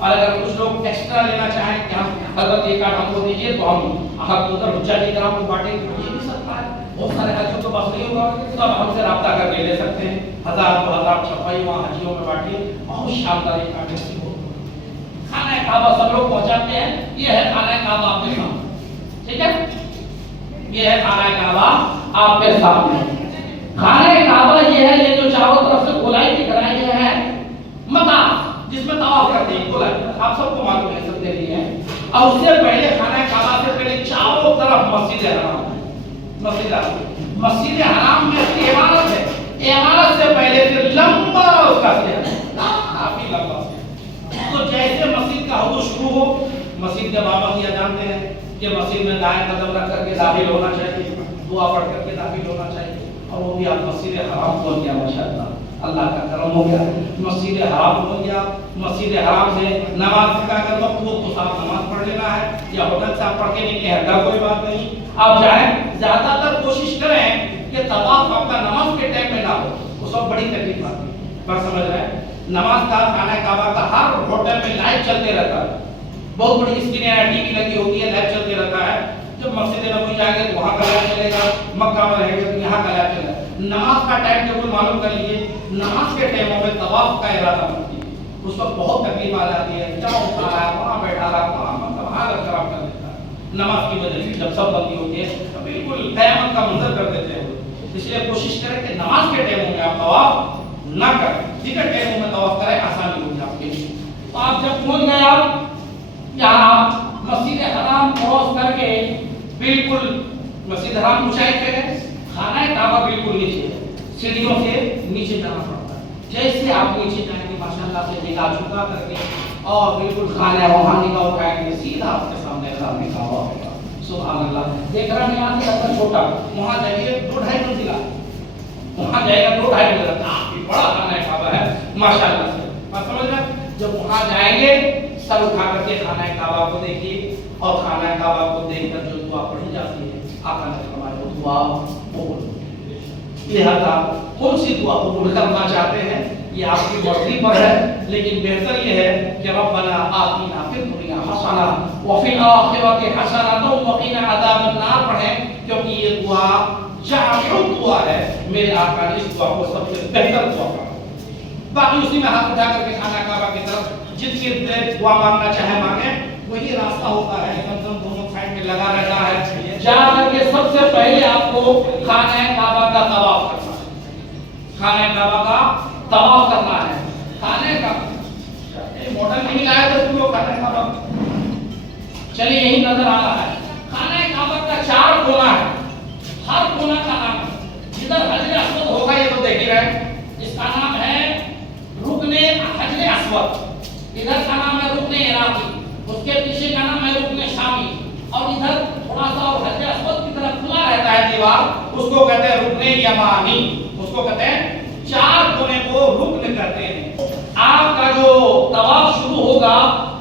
اور اگر کچھ لوگ ایکسٹرا لینا چاہیں کہ ہم حضرت یہ کارڈ ہم کو دیجیے تو ہم آپ ادھر حجاجی کرام کو بانٹیں، یہ بھی سکتا ہے۔ بہت سارے حاجیوں کے پاس نہیں ہوگا تو آپ ہم سے رابطہ کر کے لے سکتے ہیں، 1000 چھپائی وہاں حاجیوں میں بانٹیے، بہت شاندار یہ کارڈ ہے۔ خانہ کعبہ سب لوگ پہنچاتے ہیں، یہ ہے خانہ کعبہ آپ کے سامنے، ٹھیک ہے، یہ ہے خانہ کعبہ آپ کے سامنے۔ خانہ کعبہ یہ ہے، یہ جو چاروں طرف سے گولائی دکھ رہا ہے، یہ ہے مطاف جس میں طواف کرتے ہیں، گولائی آپ سب کو معلوم ہے، سب دیکھ لیے ہیں۔ اور اس سے پہلے خانہ کعبہ سے پہلے چاروں طرف مسجد حرام ہے، مسجد حرام میں اپنی عمارت ہے، عمارت سے پہلے پھر لمبا اس کا سیاہ کافی لمبا، تو جیسے مسجد کا حدود شروع ہو، مسجد کے بابا کیا جانتے ہیں کہ مسجد میں دائیں قدم رکھ کر کے داخل ہونا چاہیے، دعا پڑھ کر کے داخل ہونا چاہیے، اور وہ بھی آپ مسجد حرام پہنچ گیا، ماشاءاللہ اللہ کا کرم ہو گیا، مسجد حرام پہنچ گیا۔ مسجد حرام سے نماز کا اگر وقت ہو تو صاحب نماز پڑھ لینا ہے، یا ہوٹل سے آپ پڑھ کے نکلے ہیں تو کوئی بات نہیں، آپ جائیں، زیادہ تر کوشش کریں کہ طواف آپ کا نماز کے ٹائم میں نہ ہو، اس وقت بڑی تکلیف آتی ہے، بات سمجھ رہے ہیں؟ نماز کا خانہ کعبہ کا ہر ہوٹل میں لائٹ چلتے رہتا ہے، بہت بڑی اسکرین ہے، ٹی وی لگی ہوتی ہے، لائٹ چلتے رہتا ہے۔ جب مسجد نبوی جائیں گے تو وہاں کا لائٹ چلے گا، مکہ میں رہیں گے تو یہاں کا لائٹ چلے گا۔ نماز کا ٹائم ٹیبل معلوم کر لیجیے، نماز کے ٹائموں میں طواف کا ارادہ مت کیجیے، اس وقت بہت تکلیف آ جاتی ہے، جہاں اٹھا رہا ہے وہاں بیٹھا رہا ہے، وہاں مطلب حالت خراب کر دیتا ہے نماز کی وجہ سے۔ جب سب بندی ہوتی ہے تو بالکل قیامت کا منظر کر دیتے ہیں، اس لیے کوشش کریں کہ نماز کے ٹائموں میں آپ طواف نہ کریں، دیگر ٹائموں میں طواف کریں، آسانی ہوگی آپ کے لیے۔ تو آپ جب پہنچ گئے، آپ یہاں آپ مسجد حرام کراس کر کے بالکل مسجد حرام اونچائی پہ ہے، خانہ کعبہ بالکل نیچے ہے، سیڑھیوں سے نیچے جانا پڑتا ہے۔ جیسے آپ نیچے جائیں گے ماشاءاللہ سے نگاہ جھکا کر کے اور بالکل خانہ وہاں نگاہ اٹھائیں گے، سیدھا آپ کے سامنے خانہ کعبہ ہوگا۔ سبحان اللہ، دیکھ رہا ہے یہاں سے لگتا چھوٹا، وہاں جائیے 2-2.5 منزلہ، وہاں جائے گا 2-2.5 منزلہ، کافی بڑا خانہ کعبہ ہے ماشاءاللہ سے، بات سمجھ رہے ہیں؟ جب وہاں جائیں گے سر اٹھا کر کے خانہ کعبہ کو دیکھیے، اور خانہ کعبہ کو دیکھ کر جو دعا پڑھی جاتی ہے، آقا نے فرمایا وہ دعا قبول، لہذا کون سی دعا قبول کرنا چاہتے ہیں یہ آپ کی مرضی پر ہے، لیکن بہتر یہ ہے کہ ربنا آتنا فی الدنیا حسنہ وفی الآخرۃ حسنۃ وقنا عذاب النار پڑھیں، کیونکہ یہ دعا جامع دعا ہے، میرے آقا نے اس دعا کو سب سے بہتر دعا کہا۔ باقی اسی میں ہاتھ اٹھا کر کے خانہ کعبہ کی طرف جتنی دیر دعا مانگنا چاہے مانگیں، وہی راستہ ہوتا ہے، زمزم دونوں سائڈ میں لگا رہتا ہے، جا کر کے سب سے پہلے آپ کو خانہ کعبہ کا طواف کرنا ہے، خانہ کعبہ کا طواف کرنا ہے، خانہ کا ماڈل نہیں لایا تو تم لوگ خانہ کعبہ چلیے یہی نظر آ رہا ہے۔ خانہ کعبہ کا 4 کونا ہے، ہر کونا کا نام ہے، جدھر حجر اسود ہوگا یہ تو دیکھ ہی رہے ہیں، اس کا نام ہے رکن حجر اسود، ادھر کا نام ہے رکن عراقی، اس کے پیچھے کا نام ہے رکن شامی، اور ادھر تھوڑا سا اور حجر اسود کی طرف کھلا رہتا ہے دیوار، اس کو کہتے ہیں رکن یمانی، اس کو کہتے ہیں 4 کونے کو رکن کہتے ہیں۔ آپ کا جو طواف شروع ہوگا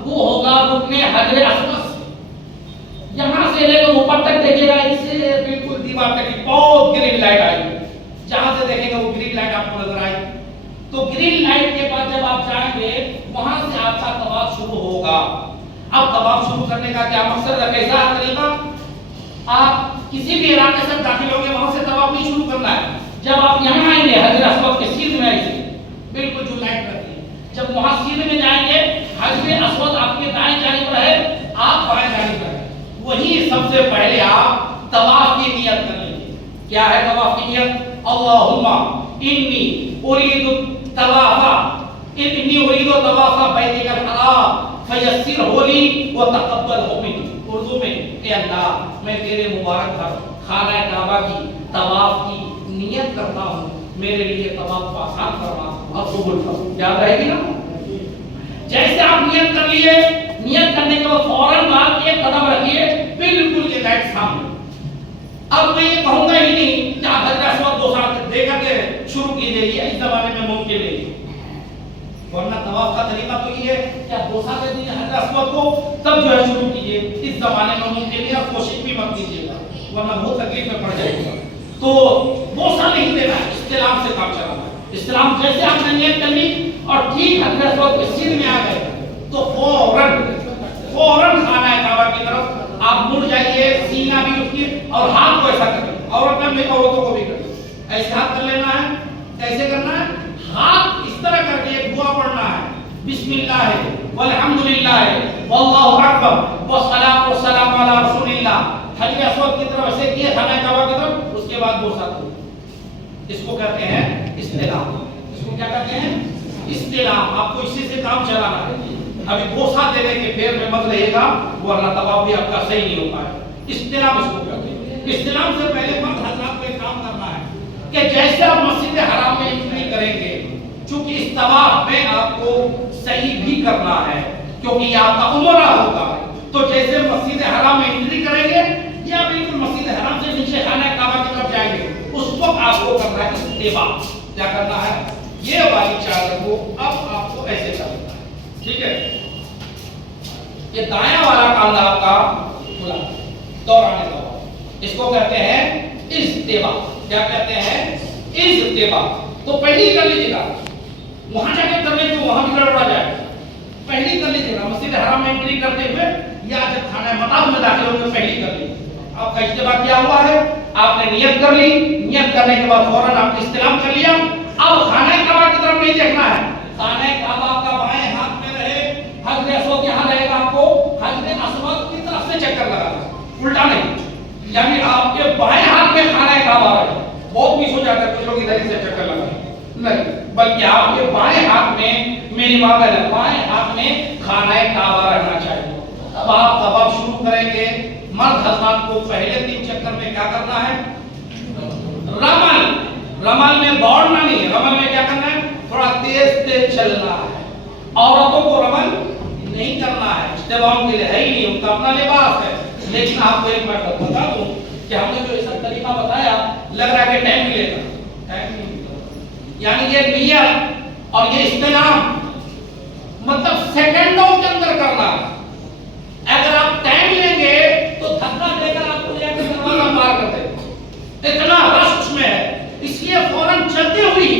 وہ ہوگا رکن حجر اسود سے، یہاں سے لے کر اوپر تک دیکھیے گا، اس سے بالکل دیوار تک بہت گرین لائٹ آئے گی، جہاں سے دیکھیں گے وہ گرین لائٹ آپ کو نظر آئے گی، تو گرین لائٹ کے بعد جب آپ جائیں گے وہاں سے آپ کا طواف شروع ہوگا۔ اب طواف شروع کرنے کا کیا مقصد ہے، کیسا طریقہ؟ آپ کسی بھی علاقے سے داخل ہوں گے وہاں سے طواف نہیں شروع کرنا ہے، جب آپ یہاں آئیں گے حجر اسود کے سیدھ میں ایسے بالکل جو لائٹ رہتی ہے، جب وہاں سیدھ میں جائیں گے حجر اسود آپ کے دائیں جانب پر ہے، آپ بائیں جانب پر ہے، وہی سب سے پہلے آپ طواف کی نیت کر لیجیے۔ کیا ہے طواف کی نیت؟ اللہم انی اريد طواف بیتک الحرام فیسرہ لی وتقبلہ منی، اردو میں اے اللہ میں تیرے مبارک گھر خانہ کعبہ کی طواف کی نیت کرتا ہوں، میرے لیے طواف کو آسان کرنا اور قبول کرنا۔ یاد رہے گی نا؟ جیسے آپ نیت کر لیے، نیت کرنے کے بعد فوراً بعد ایک قدم رکھیے، بالکل یہ لائٹ سامنے۔ اب میں یہ کہوں گا ہی نہیں کہ آپ حجر اسود 2 سال دے کر کے شروع کیجیے، یہ اس زمانے میں ممکن نہیں، ورنہ طواف کا طریقہ تو یہ ہے کہ آپ 2 سال دے دیجیے حجر اسود کو، تب جو ہے شروع کیجیے، اس زمانے میں ممکن نہیں، آپ کوشش بھی مت کیجیے گا ورنہ بہت تکلیف میں پڑ جائے گا۔ تو 2 سال نہیں دینا ہے، استلام سے کام چلانا ہے۔ استلام جیسے آپ نے نیت کر لی اور ٹھیک حجر اسود کے سیدھ میں آ گئے تو تو فوراً خانہ کعبہ کی طرف آپ مڑ جائیے، سینہ بھی اس کی اور ہاتھ کو ایسا کریں، عورتوں کو بھی کریں، ایسے ہاتھ کر لینا ہے۔ کیسے کرنا ہے؟ ہاتھ اس طرح کر کے ایک دعا پڑھنا ہے، بسم اللہ والحمدللہ واللہ اکبر والصلاۃ والسلام علی رسول اللہ، حجر اسود کی طرف ایسے کیے خانہ کعبہ کی طرف، اس کے بعد بوسہ دو۔ اس کو کہتے ہیں استلام۔ اس کو کیا کہتے ہیں؟ استلام۔ آپ کو اسی سے کام چلانا ہے۔ ابھی بوسہ دینے کے پھیر میں مت رہے گا، ورنہ طواف بھی آپ کا صحیح نہیں ہو پائے گا۔ استلام اس کو کہتے ہیں۔ استلام سے پہلے مرد حضرات کو ایک کام کرنا ہے کہ جیسے آپ مسجد حرام میں انٹری کریں گے، چونکہ اس طواف میں آپ کو صحیح بھی کرنا ہے کیونکہ یہ آپ کا عمرہ ہوتا ہے، تو جیسے مسجد حرام میں انٹری کریں گے یا بالکل مسجد حرام سے نیچے خانہ کعبہ کی طرف جائیں گے، اس وقت آپ کو کرنا ہے استباع۔ کیا کرنا ہے؟ یہ والی چادر کو اب آپ کو ایسے کرنا ہے، ٹھیک ہے؟ یہ دایاں والا کاندھا آپ کا کھلا دوران طواف، اس کو کہتے ہیں استباع۔ کیا کہتے ہیں؟ استباع۔ تو پہلی کر لیجیے گا، وہاں جا کے کرنے کو وہاں بھی گڑبڑا جائے، پہلی کر لیجیے گا مسجد حرام میں انٹری کرتے ہوئے یا جب خانہ مطاف میں داخل ہوتے پہلی کر لیجیے۔ آپ کا استباع کیا ہوا ہے، آپ نے نیت کر لی، نیت کرنے کے بعد فوراً آپ نے استلام کر لیا۔ اب خانہ کعبہ کی طرف نہیں دیکھنا ہے، خانہ کعبہ آپ کا بائیں ہاتھ میں رہے، حجر اسود یہاں رہے گا، آپ کو حجر اسود کی طرف سے چکر لگانا ہے، الٹا نہیں، یعنی آپ کے بائیں ہاتھ میں خانہ کعبہ رہے۔ بہت مس ہو جاتا ہے کچھ لوگ ادھر ہی سے چکر لگاتے نہیں، بلکہ آپ کے بائیں ہاتھ میں، میری بات ہے، بائیں ہاتھ میں خانہ کعبہ رہنا چاہیے۔ اب آپ طواف شروع کریں گے، مرد حضرات کو پہلے 3 چکر میں کیا کرنا ہے؟ رمل میں دوڑنا نہیں ہے، رمل میں کیا کرنا ہے؟ تھوڑا تیز چلنا ہے۔ عورتوں کو رمل نہیں کرنا ہے، استباع کے لیے ہے ہی نہیں، ان کا اپنا لباس ہے۔ لیکن آپ کو ایک بات بتا دوں کہ ہم نے جو ایسا طریقہ بتایا، لگ رہا ہے کہ ٹائم ملے گا، ٹائم نہیں ملے گا، یعنی یہ نیت اور یہ استلام مطلب سیکنڈوں کے اندر کرنا ہے۔ اگر آپ ٹائم لیں گے تو دھکا دے کر آپ کو لے کر دروازہ پار کر دیں، اتنا رش اس میں ہے۔ اس لیے فوراً چلتے ہوئی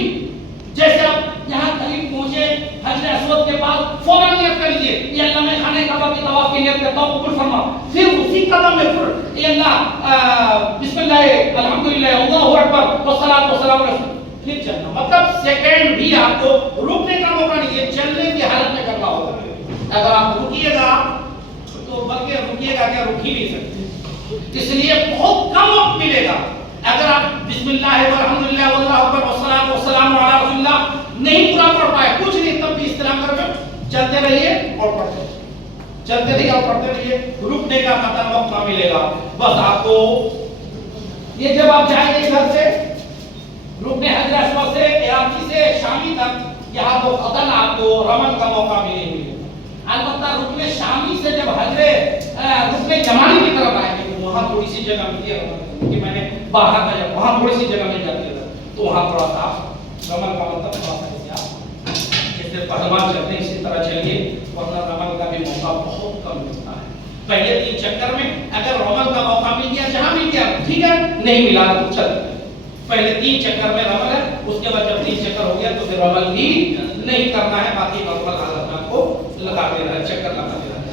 جیسے آپ یہاں قریب پہنچے حجر اسود کے پاس، فوراً نیت کر لیجیے، یہ اللہ میں خانہ کعبہ کی طواف کی نیت کرتا ہوں، قبول فرما۔ پھر اسی قدم میں پھر یہ اللہ بسم اللہ الحمدللہ اللہ اکبر والصلاۃ والسلام علی رسول، پھر چلنا۔ مطلب سیکنڈ بھی آپ کو رکنے کا موقع نہیں ہے، چلنے کی حالت میں کرنا ہوگا۔ اگر آپ رکیے گا تو بلکہ رکیے گا کیا، رک ہی نہیں سکتے، اس لیے بہت کم وقت ملے گا۔ اگر آپ بسم اللہ والحمدللہ واللہ اکبر والصلاۃ والسلام علی رسول اللہ نہیں پورا پڑھ پائے، کچھ نہیں، تب بھی استلام کر کے چلتے رہیے اور پڑھتے رہیے، چلتے رہیے اور پڑھتے رہیے، رکنے کا قطع وقت نہ ملے گا۔ بس آپ کو یہ جب آپ جائیں گے گھر سے رکن حجر اسود سے عراقی سے شامی تک، یہاں تو قطعاً آپ کو رمل کا موقع بھی نہیں ملے گا۔ البتہ رکن شامی سے جب رکن یمانی کی طرف آئیں گے، وہاں تھوڑی سی جگہ ملتی ہے، کہ میں نے باہر کا جب وہاں تھوڑی سی جگہ مل جاتی ہے، تو وہاں تھوڑا سا رمل کا مطلب تھوڑا سا ایسے آپ جیسے پہلوان چلتے ہیں اسی طرح چلیے، ورنہ رمل کا بھی موقع بہت کم ملتا ہے۔ پہلے 3 چکر میں اگر رمل کا موقع مل گیا، جہاں مل گیا ٹھیک ہے، نہیں ملا تو چل، پہلے 3 چکر میں رمل ہے، اس کے بعد جب 3 چکر ہو گیا تو پھر رمل بھی نہیں کرنا ہے، باقی نارمل حالت میں آپ کو لگاتے رہنا، چکر لگاتے رہنا۔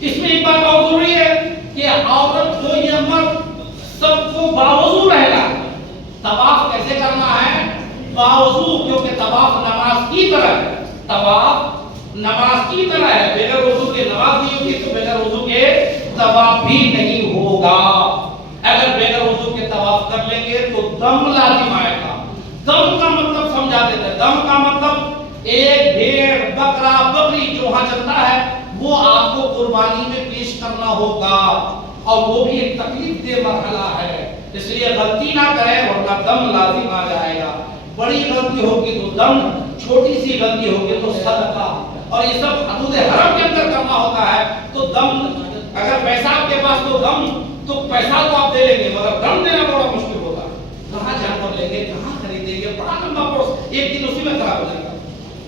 اس میں ایک بات اور ضروری ہے کہ عورت ہو یا مرد سب کو باوضو رہنا ہے۔ طواف کیسے کرنا ہے؟ باوضو، کیونکہ طواف نماز کی طرح ہے، طواف نماز کی طرح ہے، بغیر وضو کے نماز نہیں ہوگی تو بغیر وضو کے طواف بھی نہیں ہوگا۔ اگر بغیر وضو کے طواف کر لیں گے تو دم لازم آئے گا۔ دم کا مطلب سمجھا دیتے ہیں، دم کا مطلب ایک بھیڑ بکرا بکری جو وہاں چلتا ہے وہ آپ کو قربانی میں پیش کرنا ہوگا، اور وہ بھی ایک تکلیف دہ مرحلہ ہے، اس لیے غلطی نہ کریں ورنہ دم لازم آ جائے گا۔ بڑی غلطی ہوگی تو دم، چھوٹی سی غلطی ہوگی تو صدقہ، اور یہ سب حدود حرم کے اندر کرنا ہوتا ہے۔ تو دم، اگر پیسہ آپ کے پاس تو دم، تو پیسہ تو آپ دے لیں گے مگر دم دینا بڑا مشکل ہوگا۔ کہاں جانور لیں گے، کہاں خریدیں گے، بڑا لمبا پروسیس، ایک دن اسی میں خراب ہو جائے گا۔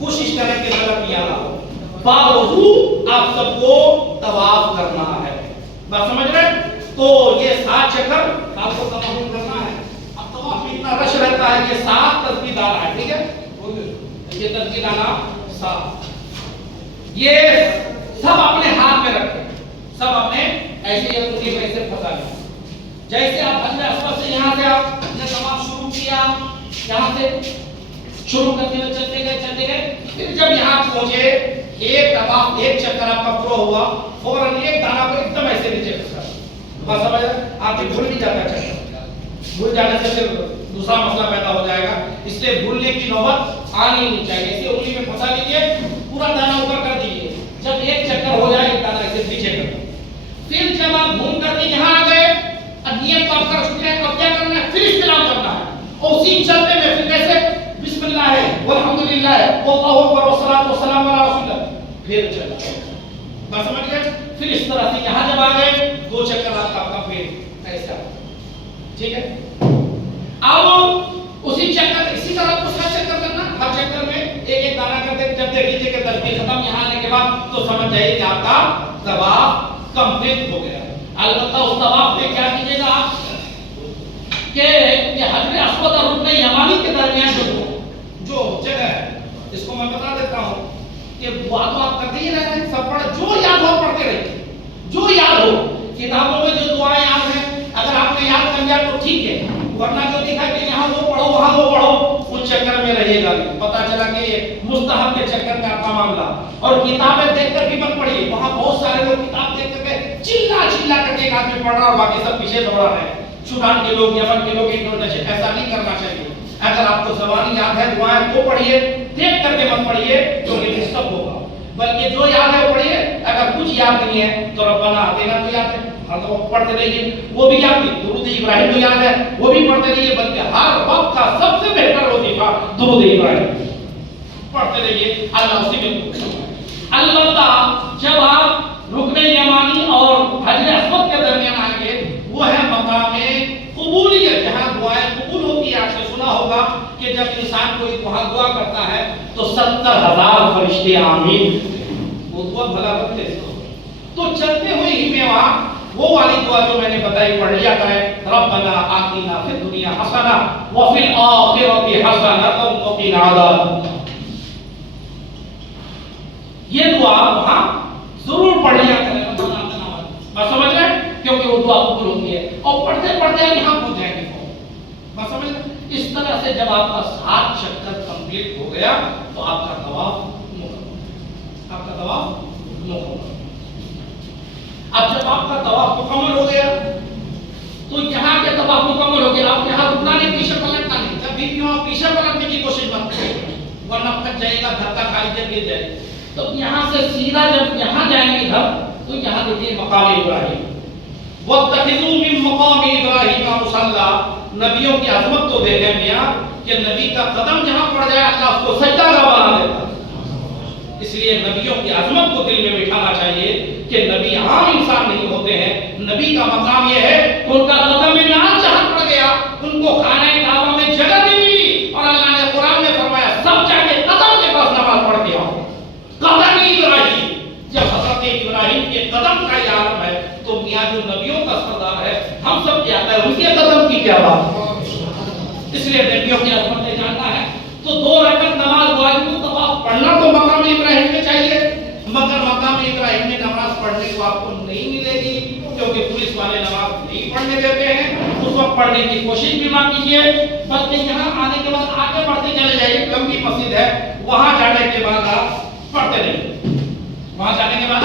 کوشش کریں کہ غلط نہیں آنا ہو، باوضو آپ سب کو طواف کرنا ہے، بات سمجھ رہے ہیں؟ تو یہ 7 چکر آپ کو تمام کرنا ہے۔ اب طواف میں اتنا رش رہتا ہے، یہ 7 تسبیح دانا ہے، ٹھیک ہے، یہ تسبیح دانا 7، یہ سب اپنے ہاتھ میں رکھے، سب اپنے ایسے یہ انگلی میں ایسے پھنسا لیں. جیسے آپ حجر اسود سے یہاں سے آپ نے طواف شروع کیا، یہاں سے شروع کرتے ہوئے چلتے گئے، پھر جب یہاں پہنچے ایک طواف ایک چکر آپ کا پورا ہوا، فوراً ایک دانہ کو ایک دم ایسے نیچے پھنسا. بس سمجھ آپ کی بھول بھی جاتا ہے چکر. بھول جانے سے پھر دوسرا مسئلہ پیدا ہو جائے گا، اس لیے بھولنے کی نوبت آنی نہیں چاہیے. اسے انگلی میں پھنسا لیجیے، پورا دانہ اوپر کر دیجیے. جب ایک چکر ہو جائے ایک دانہ ایسے نیچے کر دیجیے. پھر جب آپ گھوم کر کے یہاں آ گئے، اب نیت تو آپ کا رکھنا ہے، اب کیا کرنا ہے؟ پھر استلام کرنا ہے. اور اسی چلتے میں پھر کیسے بسم اللہ ہے والحمدللہ ہے واللہ اکبر والصلاۃ والسلام علی رسول اللہ، پھر چلنا. بات سمجھ گئے؟ پھر اس طرح سے یہاں جب آ گئے 2 چکر آپ کا کمپلیٹ ایسا. ٹھیک ہے. اب اسی چکر اسی طرح کو ہر چکر کرنا، ہر چکر میں ایک ایک دانہ کرتے. جب دیکھ لیجیے کہ تسبیح ختم یہاں آنے کے بعد تو سمجھ جائیے کہ آپ کا طواف کمپلیٹ ہو گیا. البتہ اس طواف میں کیا کیجیے گا آپ کہ یہ حجر اسود اور رکن یمانی کے درمیان جو جگہ ہے، اس کو میں بتا دیتا ہوں کہ دعا تو آپ کرتے ہی رہتے ہیں، سب پڑھ جو یاد ہو پڑھتے رہیے، جو یاد ہو. کتابوں میں جو دعائیں یاد ہیں اگر آپ نے یاد کر لیا تو ٹھیک ہے، ورنہ جو دیکھا کہ یہاں وہ پڑھو وہاں وہ پڑھو، اس چکر میں رہیے گا. پتہ چلا کہ یہ مستحب کے چکر میں آپ کا معاملہ. اور کتابیں دیکھ کر بھی مت پڑھیے. وہاں بہت سارے لوگ کتاب دیکھ کر کے چلا کر کے ایک آدمی پڑھ رہا اور باقی سب پیچھے دوڑا رہے ہیں. سودان کے لوگ، یمن کے لوگ، انڈونیشیا، ایسا نہیں کرنا چاہیے. اگر آپ کو زبانی یاد ہے دعائیں وہ پڑھیے، دیکھ کر کے مت پڑھیے کیونکہ ڈسٹرب ہوگا. بلکہ جو یاد ہے وہ پڑھیے. اگر کچھ یاد نہیں ہے تو ربنا آتینا تو یاد ہے، ہر وقت پڑھتے رہیے، وہ بھی یاد نہیں. درود ابراہیم تو یاد ہے، وہ بھی پڑھتے رہیے. بلکہ ہر وقت کا سب سے بہتر وظیفہ درود ابراہیم پڑھتے رہیے. اللہ اسی میں. البتہ جب آپ رکن یمانی اور حجر اسود کے درمیان آئیں گے، وہ ہے مقام قبولیت، جہاں دعائیں قبول ہوتی ہے. آپ نے سنا ہوگا کہ جب انسان کوئی وہاں دعا کرتا ہے تو 70,000 فرشتے آمین، وہ دعا بھلا کرتے ہیں. تو چلتے ہوئے ہی میں وہاں وہ والی دعا جو میں نے بتائی پڑھ لیا کریں، ربنا آتنا فی الدنیا حسنہ وفی الآخرۃ حسنہ وقنا عذاب. یہ دعا وہاں ضرور پڑھ لیا کریں. بس سمجھ رہے ہیں؟ کیونکہ وہ دعا قبول ہوتی ہے. اور پڑھتے پڑھتے آپ یہاں پہنچ جائیں گے. بس سمجھ رہے ہیں؟ اس طرح سے جب آپ کا 7 چکر کمپلیٹ ہو گیا تو آپ کا طواف مکمل. آپ کا طواف مکمل. اب جب آپ کا طواف مکمل ہو گیا تو یہاں کے طواف مکمل ہو گیا. آپ یہاں رکنا نہیں، پیچھے پلٹنا نہیں. جب بھی کیوں آپ پیچھے پلٹنے کی کوشش مت کریں، ورنہ پھٹ جائے گا، دھکا کھا لیجیے، گر جائے گا. تو یہاں سے سیدھا جب یہاں جائیں گے ادھر تو یہاں دیکھیے مقام ابراہیم. وَاتَّخِذُوا مِن مَقَامِ إِبْرَاهِيمَ مُصَلًّى. نبیوں کی عظمت تو دیکھیں میاں کہ نبی کا قدم جہاں پڑ جائے اللہ اس کو سجدہ گاہ بنا دیتا. اس لیے نبیوں کی عظمت کو دل میں بٹھانا چاہیے کہ نبی عام انسان نہیں ہوتے ہیں. نبی کا مقام یہ ہے کہ ان کا قدم میں جہاں جہاں پڑ گیا ان کو خانہ کعبہ میں جگہ نہیں ملی، اور اللہ نے قرآن میں فرمایا سب جا کے قدم کے پاس نماز پڑھ کے آؤ. قدم ابراہیم. جب حضرت ابراہیم کے قدم کا یہ عالم ہے تو میاں جو نبیوں کا سردار ہے ہم سب کیا ہے ان کے قدم کی کیا بات. اس لیے نبیوں کی عظمت نے جاننا ہے تو 2 رکعت نماز واجب طواف پڑھنا تو مقام ابراہیم میں چاہیے. مگر مقام ابراہیم میں نماز پڑھنے کو آپ کو نہیں ملے گی کیونکہ پولیس والے نماز نہیں پڑھنے دیتے ہیں. اس وقت پڑھنے کی کوشش بھی مت کیجیے، بلکہ یہاں آنے کے بعد آگے بڑھتے چلے جائیے. لمبی مسجد ہے، وہاں جانے کے بعد آپ پڑھتے رہیے. وہاں جانے کے بعد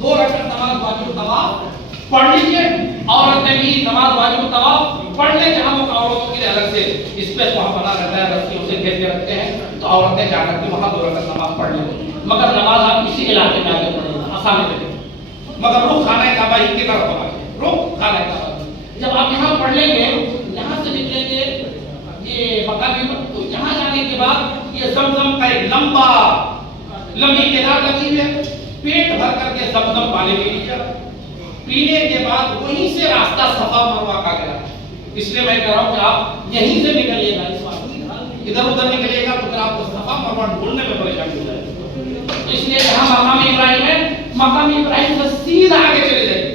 2 رکعت نماز واجب طواف پڑھ لیجیے. عورتیں بھی نماز واجب طواف پڑھ لیں. جہاں وہ عورتوں کے لیے الگ سے اسپیس وہاں بنا رہتا ہے، رسیوں سے گھیر کے رکھتے ہیں، تو عورتیں جا کر کے وہاں 2 رکعت نماز پڑھ لیں. مگر نماز آپ اسی علاقے میں آگے پڑھیں گے آسان میں. مگر رخ خانہ کعبہ ہی کی طرف ہونا چاہیے. رخ خانہ کعبہ. جب آپ یہاں پڑھ لیں گے، یہاں سے نکلیں گے یہ مقامی، تو یہاں جانے کے بعد یہ زمزم کا ایک لمبی کتار لگی ہوئی ہے. پیٹ بھر کر کے زمزم پانی پی لیجیے. پینے کے بعد وہیں سے راستہ صفا مروہ کا گیا. اس لیے میں کہہ رہا ہوں کہ آپ یہیں سے نکلیے گا. اس بات ادھر ادھر نکلیے گا تو پھر آپ کو صفا مروہ ڈھونڈنے میں پریشانی ہو جائے گی. اس لیے جہاں مقام ابراہیم ہے، مقام ابراہیم سے سیدھا آگے چلے جائیے.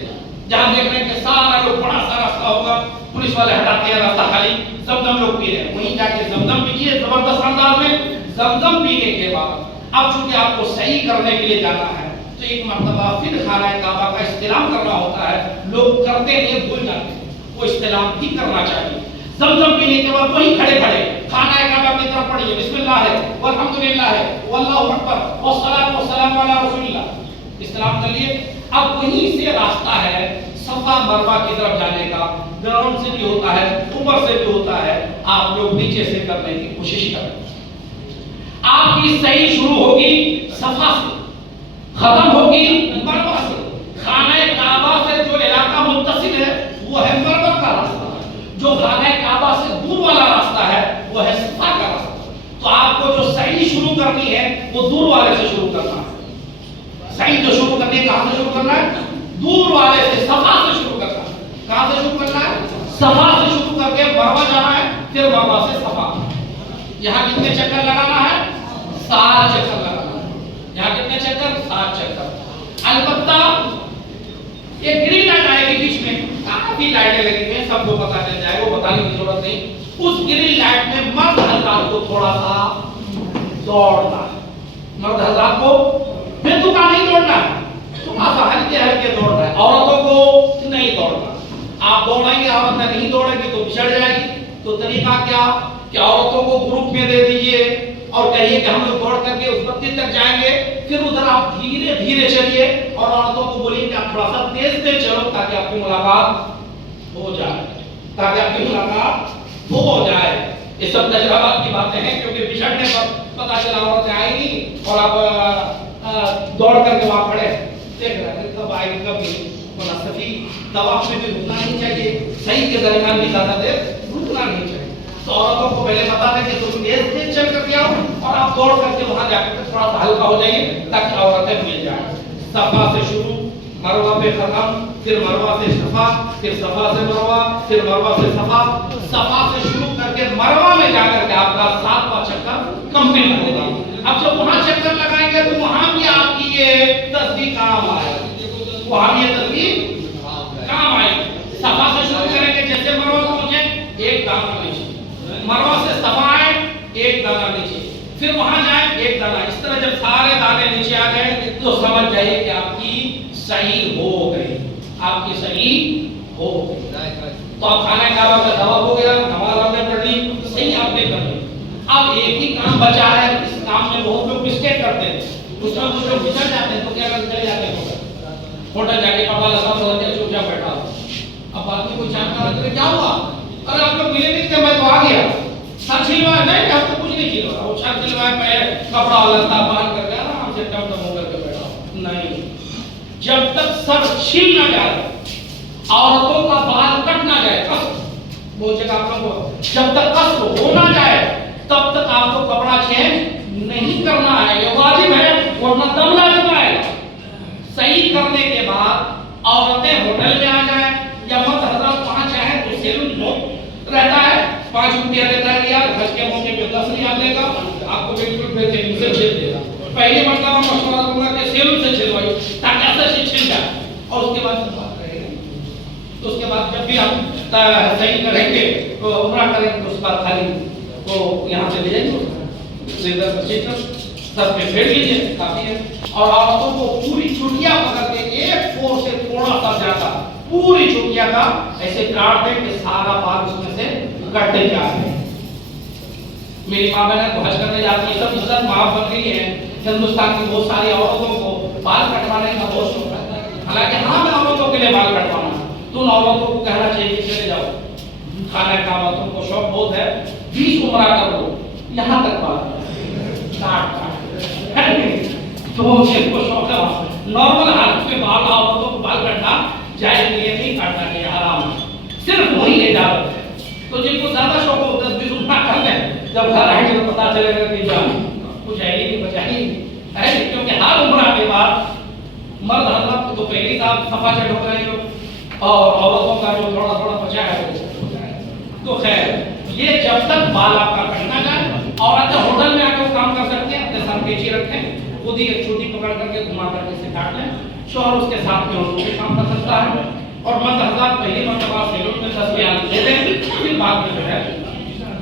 جہاں دیکھ رہے ہیں کہ سارا لوگ بڑا سا راستہ ہوگا، پولیس والے ہٹاتے ہیں راستہ خالی، زمزم لوگ پی رہے ہیں. وہیں جا کے زمزم پیجیے زبردست انداز میں. زمزم پینے کے بعد اب چونکہ آپ کو صحیح کرنے کے لیے جانا ہے تو ایک مرتبہ پھر خانہ کعبہ کا استلام کرنا ہوتا ہے. لوگ کرتے نہیں، بھول جاتے ہیں. وہ استلام بھی کرنا چاہیے. زمزم پینے کے بعد وہی کھڑے کھڑے خانہ کعبہ کی طرف پڑھیے، بسم اللہ ہے والحمدللہ ہے واللہ اکبر والصلاۃ والسلام علی رسول اللہ. استلام کر لیے. اب وہیں سے راستہ ہے صفا مروہ کی طرف جانے کا. گراؤنڈ سے بھی ہوتا ہے، اوپر سے بھی ہوتا ہے. آپ لوگ نیچے سے کرنے کی کوشش کریں. آپ کی صحیح شروع ہوگی صفا سے، ختم ہوگی مروہ سے. خانہ کعبہ سے جو علاقہ متصل ہے وہ ہے مروہ کا راستہ، جو خانہ کعبہ سے دور والا راستہ ہے وہ ہے صفا کا راستہ. تو آپ کو جو صحیح شروع کرنی ہے وہ دور والے سے شروع کرنا ہے. صحیح جو شروع کرنی ہے کہاں سے شروع کرنا ہے؟ دور والے سے، صفا سے شروع کرنا ہے. کہاں سے شروع کرنا ہے؟ صفا سے شروع کر کے مروہ جانا ہے، پھر مروہ سے صفا. یہاں کتنے چکر لگانا ہے؟ 7 چکر لگانا ہے. یہاں کتنے چکر؟ 7 چکر. البتہ ایک گرین لائٹ آئے گی بیچ میں، کافی لائٹیں لگی ہوئی ہیں، سب کو پتا چل جائے گا، بتانے کی ضرورت نہیں. اس گرین لائٹ میں مرد حضرات کو تھوڑا سا دوڑنا ہے. مرد حضرات کو بے تکا نہیں دوڑنا ہے، تھوڑا سا ہلکے ہلکے دوڑنا ہے. عورتوں کو نہیں دوڑنا. آپ دوڑیں گے، عورتیں نہیں دوڑیں گی تو بچھڑ جائے گی. تو طریقہ کیا کہ عورتوں کو گروپ میں دے دیجئے اور کہیے کہ ہم لوگ دوڑ کر کے اس بتی تک جائیں گے. پھر ادھر آپ دھیرے دھیرے چلیے اور عورتوں کو بولیے کہ آپ تھوڑا سا تیز تیز چلو تاکہ آپ کی ملاقات ہو جائے، تاکہ آپ کی ملاقات ہو جائے. یہ سب تجربات کی باتیں ہیں، کیونکہ بچھڑنے پر پتا چلا عورتیں آئی نہیں اور آپ دوڑ کر کے وہاں پڑے دیکھ رہے ہیں کب آئے کب نہیں. مناسبی طواف میں بھی رکنا نہیں چاہیے، صحیح کے درمیان بھی زیادہ دیر رکنا نہیں چاہیے. تو عورتوں کو پہلے بتا دیں کہ تم تیز تیز چل کر کے آؤ اور آپ دوڑ کر کے وہاں جا کر تھوڑا سا ہلکا ہو جائیے تاکہ عورتیں مل جائیں. صفا سے شروع، مروہ پہ ختم، پھر مروہ سے صفا، پھر صفا سے مروہ، پھر مروہ سے صفا. صفا سے شروع کر کے مروہ میں جا کر کے آپ کا 7واں چکر کمپلیٹ ہوگا. اب جب وہاں چکر لگائیں گے تو وہاں بھی آپ کی یہ تسبیح کام آئے گی، وہاں بھی یہ تسبیح کام آئے گی. صفا سے شروع کریں گے، جیسے مروہ پہنچے ایک دانہ نیچے، مروہ سے صفا آئے ایک دانہ نیچے، پھر وہاں جائیں ایک دانہ. اس طرح جب سارے دانے نیچے آ گئے تو سمجھ جائیے کہ آپ کی صحیح ہو گئی، آپ کی صحیح ہو گئی. تو اب خانہ کعبہ کا طواف ہو گیا، نماز آپ نے پڑھ لی، صحیح آپ نے کر لی. اب ایک ہی کام بچا ہے. اس کام میں بہت لوگ مسٹیک کرتے ہیں، اس میں کچھ لوگ بچڑ جاتے ہیں تو کیا کرتے چلے جاتے ہیں ہوٹل جا کے کپڑا لگا ہوتا ہے، چپ چاپ بیٹھا. اب بعد میں کوئی جانتا ہے کیا ہوا؟ اگر آپ لوگ ملے نہیں تھے میں تو آ گیا. سر چھلوایا نہیں، آپ کو کچھ نہیں چھلوایا. وہ سر چھلوایا پہ کپڑا لتا باندھ کر کے آرام سے ٹم ٹم ہو کر کے بیٹھا. نہیں، جب تک سر چھل نہ جائے، عورتوں کا بال کٹ نہ جائے، قصر وہ جگہ آپ لوگوں کو جب تک قصر ہو نہ جائے تب تک آپ کو کپڑا چینج نہیں کرنا ہے. یہ واجب ہے، ورنہ دم لازم آئے گا. صحیح کرنے کے بعد عورتیں ہوٹل میں آ جائیں یا مرد حضرات وہاں چاہیں تو سیلون رہتا ہے، 5 روپیہ دیتا ہے ریال، حج کے موقع پہ 10 ریال لے گا. آپ کو بالکل بہترین سے چھل دے گا. پہلی مرتبہ مشورہ دوں گا کہ سیلون سے چھلوائیے تاکہ اثر سے چھل جائے اور اس کے بعد بات کریں گے. تو اس کے بعد جب بھی آپ صحیح کریں گے تو عمرہ کریں گے تو اس بعد خالی وہ یہاں سے لے جائیں گے سر پہ پھیر لیجیے، کافی ہے. اور عورتوں کو پوری چٹیا پکڑ کے ایک فور سے تھوڑا سا زیادہ پوری چٹیا کا ایسے کاٹ دیں کہ سارا بال اس میں سے کٹتے جاتے ہیں. میری ماں بہنیں کو حج کرنے جاتی ہے، سب عزت معاف بن گئی ہے. ہندوستان کی بہت ساری عورتوں کو بال کٹوانے کا بہت شوق ہے. حالانکہ ہاں میں عورتوں کے لیے بال کٹوانا، تو ان عورتوں کو کہنا چاہیے کہ چلے جاؤ خانہ کعبہ، تم کو شوق بہت ہے، 20 عمرہ کر لو، یہاں تک بات تو جن کو شوق ہے نارمل حالت میں بال عورتوں کو بال کٹنا جائز نہیں، کاٹنا نہیں، حرام ہے، صرف وہی اجازت ہے. تو جن کو زیادہ شوق ہو 10-20 عمرہ کر لیں، جب گھر آئیں گے تو پتا چلے گا کہ جان کچھ ہے ہی نہیں، بچا ہی نہیں ہے. کیونکہ ہر عمرہ کے بعد مرد حضرات کو تو پہلے ہی آپ صفا چٹ ہو گئے اور عورتوں کا جو تھوڑا تھوڑا بچا ہے تو خیر یہ جب تک بال آپ کا کٹنا جائے. عورتیں ہوٹل میں آ کے وہ کام کر سکتے ہیں، اپنے سر پیچھے رکھیں، خود ہی ایک چھوٹی پکڑ کر کے گھما کر کے اسے کاٹ لیں. شوہر اس کے ساتھ میں ان کو کام کر سکتا ہے. اور مرد حضرات پہلی مرتبہ سیلون میں 10 ریال دے دیں، پھر بعد میں جو ہے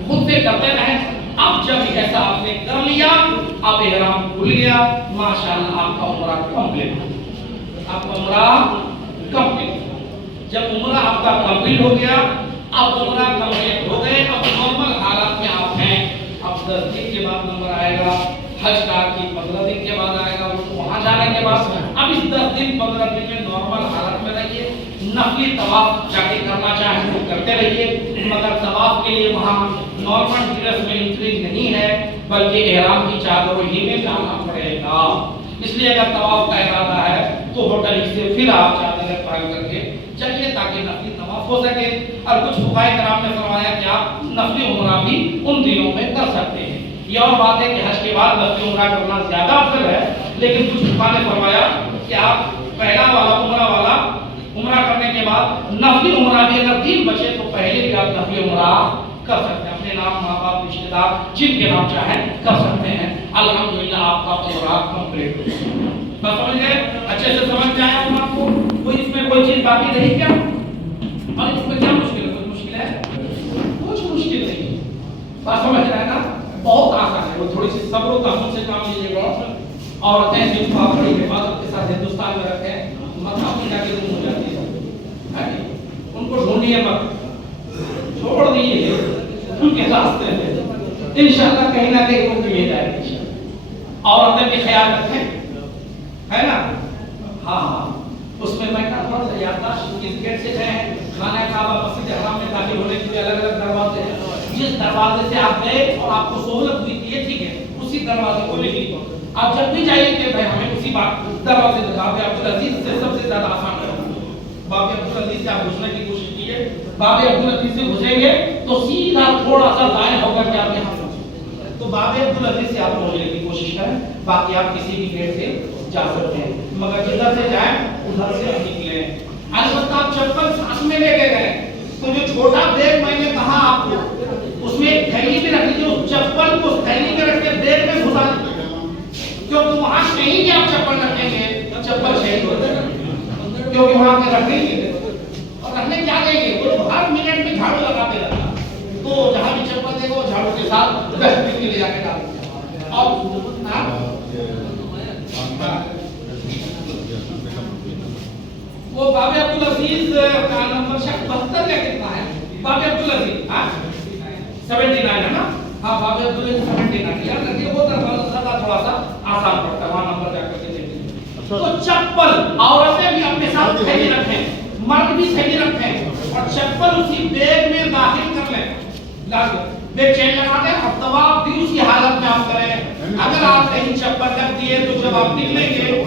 خود سے کرتے رہیں. اب جب ایسا آپ نے کر لیا، آپ احرام کھل گیا، ماشاءاللہ آپ کا عمرہ کمپلیٹ، آپ کا عمرہ کمپلیٹ۔ جب عمرہ آپ کا کمپلیٹ ہو گیا، اب عمرہ کمپلیٹ ہو گئے، اب نارمل حالات میں آپ ہیں، اب 10 دن کے بعد نمبر آئے گا، حج کا کی 15 دن کے بعد آئے گا، وہاں جانے کے بعد اب اس 10 دن 15 دن میں نارمل حالت میں رہیے، نفلی طواف جا کے کرنا چاہیں تو کرتے رہیے، مگر طواف کے لیے وہاں نارمل ڈریس میں انٹری نہیں ہے، بلکہ احرام کی چادر ہی میں جانا پڑے گا۔ اس لیے اگر طواف کا ارادہ ہے تو ہوٹل سے پھر آپ چادریں پہن کر کے چلیے تاکہ نفلی طواف ہو سکے۔ اور کچھ فقہاء کرام نے فرمایا کہ آپ نفلی عمرہ بھی ان دنوں میں کر سکتے ہیں۔ یہ اور بات ہے کہ حج کے بعد نفلی عمرہ کرنا زیادہ افضل ہے، لیکن کچھ فقہاء نے فرمایا کہ آپ پہلا والا عمرہ کرنے کے بعد نفلی عمرہ بھی اگر دن بچے تو پہلے بھی آپ نفلی عمرہ کر سکتے ہیں، اپنے نام، ماں باپ، رشتے دار جن کے نام چاہیں کر سکتے ہیں۔ الحمدللہ آپ کا عمرہ کمپلیٹ ہو گیا۔ بس سمجھ گئے؟ اچھے سے سمجھ میں آیا ہوں آپ کو؟ کوئی اس میں کوئی چیز باقی رہی کیا؟ اور اس میں کیا مشکل ہے؟ کوئی مشکل ہے؟ کچھ مشکل نہیں، بات سمجھ رہے ہیں نا؟ بہت آسان ہے، وہ تھوڑی سی صبر و تحمل سے کام لیجیے گا۔ عورتیں جن کو آپ بڑی حفاظت کے ساتھ ہندوستان میں رکھیں، مکہ میں جا کے گم ہو جاتی ہے، ان کو ڈھونڈیے مت، چھوڑ دیجیے ان کے راستے میں، انشاءاللہ کہیں نہ کہیں وہ مل جائے گی۔ عورتیں بھی خیال رکھیں، ہے نا؟ ہاں اس میں میں کہا تھوڑا سا یادداشت، اس گیٹ سے گئے خانہ کعبہ مسجد حرام میں داخل ہونے کے لیے الگ الگ دروازے ہیں، جس دروازے سے آپ گئے اور آپ کو سہولت ہوئی تھی، یہ ٹھیک ہے، اسی دروازے کو لے لیجیے۔ آپ جب بھی جائیے کہ بھائی ہمیں اسی بات دروازے سے باب عبدالعزیز سے سب سے زیادہ آسان ہے، باب عبدالعزیز سے آپ گھسنے کی کوشش کیجیے، باب عبدالعزیز سے گھسیں گے تو سیدھا تھوڑا سا دائیں ہو کر کے آپ یہاں پہنچیں، تو باب عبدالعزیز سے آپ پہنچنے کی کوشش کریں، باقی آپ کسی بھی گیٹ سے جا سکتے ہیں، مگر جدھر سے جائیں ادھر سے نکلیں۔ البتہ آپ چپل ساتھ میں لے کے گئے تو جو چھوٹا بیگ میں نے کہا آپ کو اس میں ایک تھیلی بھی رکھ لیجیے، اس چپل کو تھیلی میں رکھ کے بیگ میں گھسا دیجیے، کیونکہ وہاں کہیں بھی آپ چپل رکھیں گے چپل شہید ہو جائے گا، کیونکہ وہاں پہ رکھیں گے اور رکھنے کیا دیں گے، وہ ہر منٹ میں جھاڑو لگاتے رہتا، تو جہاں بھی چپل دے گا وہ جھاڑو کے ساتھ ڈسٹ بن میں لے جا کے ڈال دیں۔ اور وہ باب عبدالعزیز کا نمبر شاید 72 یا کتنا ہے، باب عبدالعزیز 79 ہے نا، ہاں باب عبدالعزیز 79، یاد رکھیے وہ دروازہ تھوڑا سا آسان پڑتا ہے، وہاں نمبر جا کر کے دیکھیں۔ تو چپل عورتیں بھی اپنے ساتھ تھیلی رکھیں، مرد بھی تھیلی رکھیں، اور چپل اسی بیگ میں داخل کر لیں، بیگ چین لگا دیں، اور طواف بھی اسی حالت میں آپ کریں۔ اگر آپ کہیں چپل رکھ دیے تو جب آپ نکلیں گے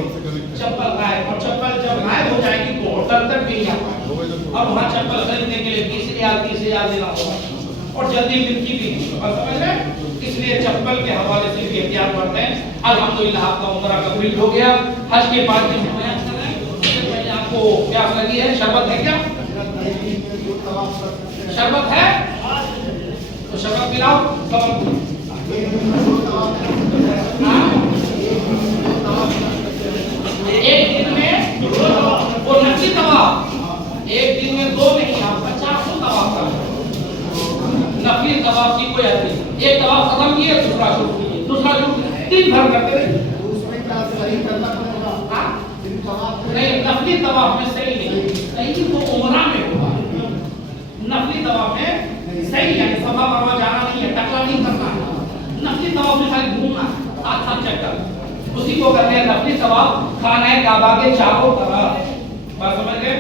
چپل غائب، اور چپل جب غائب ہو جائے گی تو ہوٹل تک بھی نہیں آ پائے، اور وہاں چپل خریدنے کے لیے 20 ریال 30 ریال دینا ہوگا، اور جلدی ملتی بھی نہیں، اور سمجھ رہے ہیں؟ اس لیے چپل کے حوالے سے بھی احتیاط برتیں۔ الحمدللہ آپ کا عمرہ کمپلیٹ ہو گیا۔ حج کے بعد کی بیان کر رہے ہیں، اس سے پہلے آپ کو پیاس لگی ہے، شربت ہے کیا؟ شربت ہے تو شربت پلاؤ سب۔ ایک دن میں وہ نفلی طواف، ایک دن میں 2 نہیں، آپ 50 طواف کریں، نفلی طواف کی کوئی حد نہیں، ایک طواف ختم کیے دوسرا شروع کیجیے، دوسرا شروع دن بھر کرتے رہے۔ نہیں، نفلی طواف میں صحیح نہیں، صحیح تو عمرہ میں ہوگا، نفلی طواف میں صحیح ہے، صفا مروا جانا نہیں ہے، ٹکلا نہیں کرنا ہے، نفلی طواف میں خالی گھومنا ہے، ساتھ ساتھ چکر، اسی کو کرتے ہیں نفلی طواف خانہ کعبہ کے چاروں طرف۔ بات سمجھ گئے؟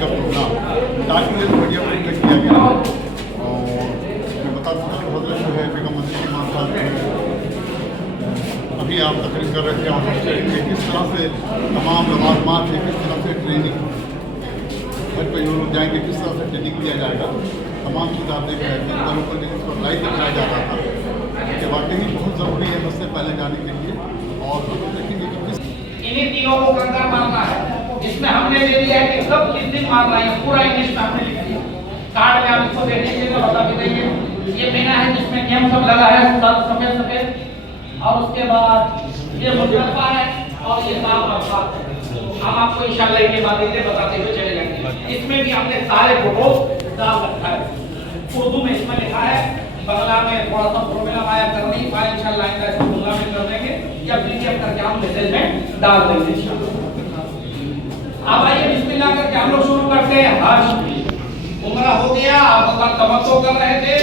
کا پروگرام ڈاکیومنٹ میڈیا پرنٹ میں کیا گیا اور میں بتا دوں کہ حضرت جو ہے بیگم مدینہ امام صاحب جو ہے ابھی آپ تقریر کر رہے تھے اور کس طرح سے تمام لوازمات ہیں، کس طرح سے ٹریننگ گھر پہ جو لوگ جائیں گے کس طرح سے ٹریننگ دیا جائے گا، تمام چیز آپ دیکھ رہے تھے، گھروں پر جس پر لائٹ دکھایا جا رہا تھا کہ واقعی بہت ضروری ہے بس سے پہلے جانے کے لیے، اور ہم دیکھیں گے کہ کس انہیں تینوں کو کنکر مارنا ہے۔ اس میں ہم نے دے دیا ہے کہ سب کس دن مارنا ہے، پورا انگلش میں ہم نے لکھ دیا، کارڈ میں آپ اس کو دیکھ لیجیے گا، بتا بھی دیں گے۔ یہ مینا ہے جس میں نیم سب لگا ہے، سفید سفید، اور اس کے بعد یہ مصطفیٰ ہے اور یہ صاحب عرفات ہے۔ ہم آپ کو انشاءاللہ یہ باتیں بتاتے ہوئے چلے جائیں گے. اس میں بھی ہم نے سارے فوٹوز ڈال رکھا ہے. اردو میں اس میں لکھا ہے, بنگلہ میں تھوڑا سا پروبلم آیا کر نہیں پائے, انشاءاللہ آئندہ اس کو بنگلہ میں کر دیں گے یا پی ڈی ایف کر کے ہم میسج میں ڈال دیں گے انشاءاللہ. اب آئیے بسم اللہ کر کے ہم لوگ شروع کرتے ہیں. حج عمرہ ہو گیا, آپ اللہ تمتع کر رہے تھے,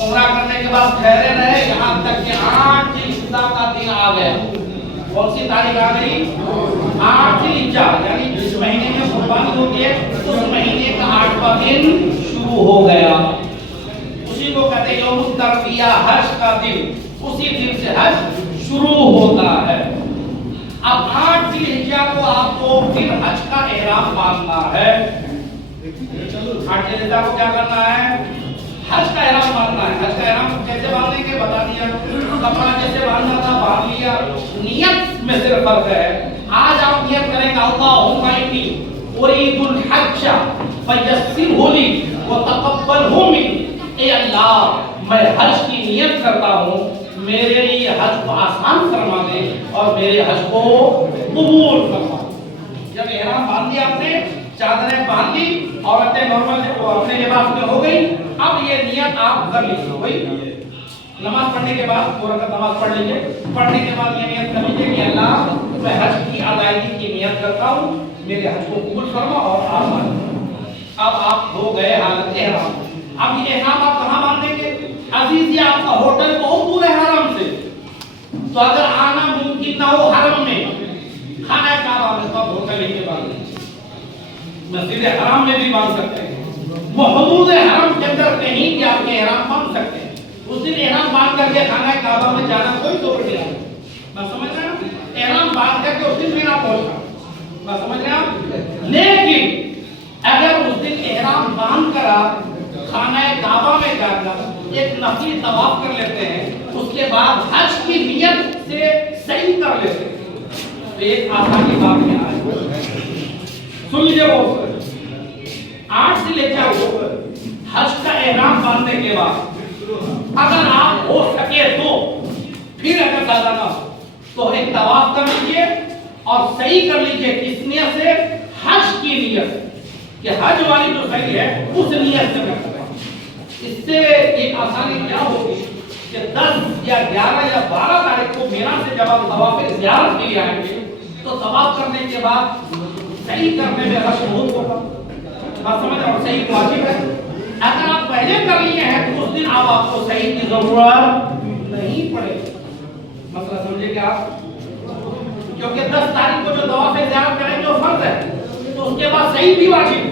عمرہ کرنے کے بعد ٹھہرے رہے یہاں تک کہ 8 ذی الحجہ کا دن آ گیا. کون سی تاریخ آ گئی؟ 8 ذی الحجہ, یعنی جس مہینے میں قربانی ہوتی ہے اس مہینے کا 8واں دن شروع ہو گیا. اسی کو کہتے ہیں یوم الترویہ, حج کا دن. اسی دن سے حج شروع ہوتا ہے. اب 8 ذی الحجہ کو آپ کو پھر حج کا احرام باندھنا ہے. 8 ذی الحجہ کو کیا کرنا ہے؟ حج کا احرام باندھنا ہے. حج کا احرام کیسے باندھیں گے بتا دیا. کپڑا جیسے باندھنا تھا باندھ لیا. نیت میں صرف فرق ہے. آج آپ نیت کریں گے اللہم انی ارید الحج فیسرہ لی وتقبلہ منی. اے اللہ میں حج کی نیت کرتا ہوں, میرے لیے حج کو آسان فرما دے اور میرے حج کو قبول فرما دے. جب احرام باندھ دیا آپ نے, چادریں باندھ لی, عورتیں نارمل اپنے لباس میں ہو گئی, اب یہ نیت آپ کر لیجیے. وہی نماز پڑھنے کے بعد 2 رکعت نماز پڑھ لیجیے. پڑھنے کے بعد یہ نیت کر لیجیے کہ اللہ میں حج کی ادائیگی کی نیت کرتا ہوں, میرے حج کو قبول فرما اور آسان. اب آپ ہو گئے حالت احرام. اب یہ احرام آپ کہاں باندھیں گے؟ عزیز یہ آپ کا ہوٹل بہت دور ہے حرم سے, تو اگر آنا ممکن نہ ہو حرم میں, خانہ کعبہ میں, تو آپ ہوٹل ہی میں باندھیں. مسجد حرام میں بھی باندھ سکتے ہیں, محدود حرم کے اندر کہیں بھی آپ کے احرام باندھ سکتے ہیں. اس دن احرام باندھ کر کے خانہ کعبہ میں جانا کوئی ضروری نہیں. بس سمجھ رہے ہیں؟ احرام باندھ کر کے اس دن میرا پہنچنا, بس سمجھ رہے ہیں آپ. لیکن اگر اس دن احرام باندھ کر آپ خانہ کعبہ میں جا کر ایک نفلی طواف کر لیتے ہیں, اس کے بعد حج کی نیت سے صحیح کر لیتے ہیں, تو ایک آسانی بات یہاں ہے. سن لیجیے وہ 8 ذی الحجہ کو حج کا احرام باندھنے کے بعد اگر آپ ہو سکے تو پھر اگر زیادہ نہ ہو تو ایک طواف کر لیجیے اور صحیح کر لیجیے. کس نیت سے؟ حج کی نیت سے, کہ حج والی جو صحیح ہے اس نیت سے کریں. اس سے ایک آسانی کیا ہوگی کہ 10 یا 11 یا 12 تاریخ کو مینا سے جب آپ طواف زیارت کے لیے آئیں گے تو طواف کرنے کے بعد صحیح کرنے میں رش بہت ہوگا. بات سمجھ, اور صحیح واجب ہے. اگر آپ پہلے کر لیے ہیں تو اس دن آپ کو صحیح کی ضرورت نہیں پڑے گی. مسئلہ سمجھے کیا آپ؟ کیونکہ 10 تاریخ کو جو طواف زیارت کریں گے وہ فرض ہے, تو اس کے بعد صحیح بھی واجب.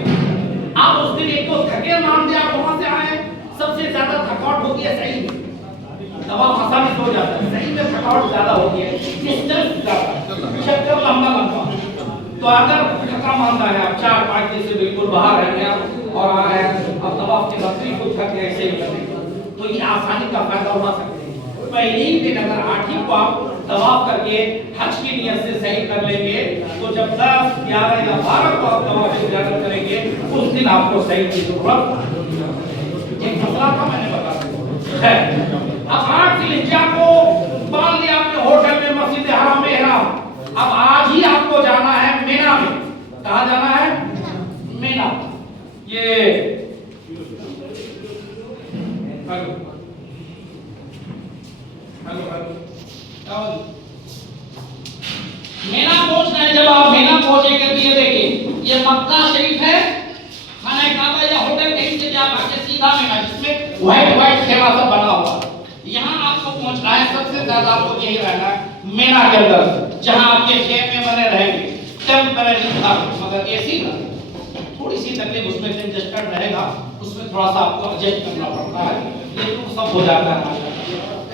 آپ اس دن ایک تو تھکے مان دے, آپ وہاں سے آئے, سب سے زیادہ تھکاوٹ ہوتی ہے صحیح میں, طواف آسانی سے ہو جاتا ہے. صحیح میں تھکاوٹ زیادہ ہوتی ہے, ڈسٹنس زیادہ, چکر لمبا لمبا. تو اگر تھکا مانتا ہے, آپ 4-5 دن سے بالکل باہر رہ گیا اور آ رہے ہیں, اب طواف کے بعد بالکل تھک گئے ایسے ہی کریں, تو یہ آسانی کا فائدہ اٹھا سکتے ہیں. پہلی دن اگر 8 کو آپ طواف کر کے حج کی نیت سے صحیح کر لیں گے, تو جب 10, 11 یا 12 کو آپ طواف زیارت کریں گے اس دن آپ کو صحیح کی ضرورت. ایک مسئلہ تھا میں نے بتا دیا. اب 8 ذی الحجہ کو باندھ لیا آپ نے ہوٹل میں, مسجد حرام میں احرام. اب آج ہی آپ کو جانا ہے مینا میں. کہاں جانا ہے؟ مینا. یہ مینا پہنچنا ہے. جب آپ مینا پہنچیں گے تو یہ دیکھیں, یہ مکہ شریف ہے, خانہ کعبہ یا ہوٹل کہیں سے جا کے سیدھا مینا, جس میں وائٹ خیمہ سب بنا ہوا, یہاں آپ کو پہنچنا ہے. سب سے زیادہ آپ کو یہی رہنا ہے مینا کے اندر, جہاں آپ کے خیمے بنے رہیں گے. ٹیمپریری گھر, مگر ایسی نہ, تھوڑی سی تکلیف اس میں ایڈجسٹمنٹ رہے گا, اس میں تھوڑا سا آپ کو ایڈجسٹ کرنا پڑتا ہے, لیکن سب ہو جاتا ہے.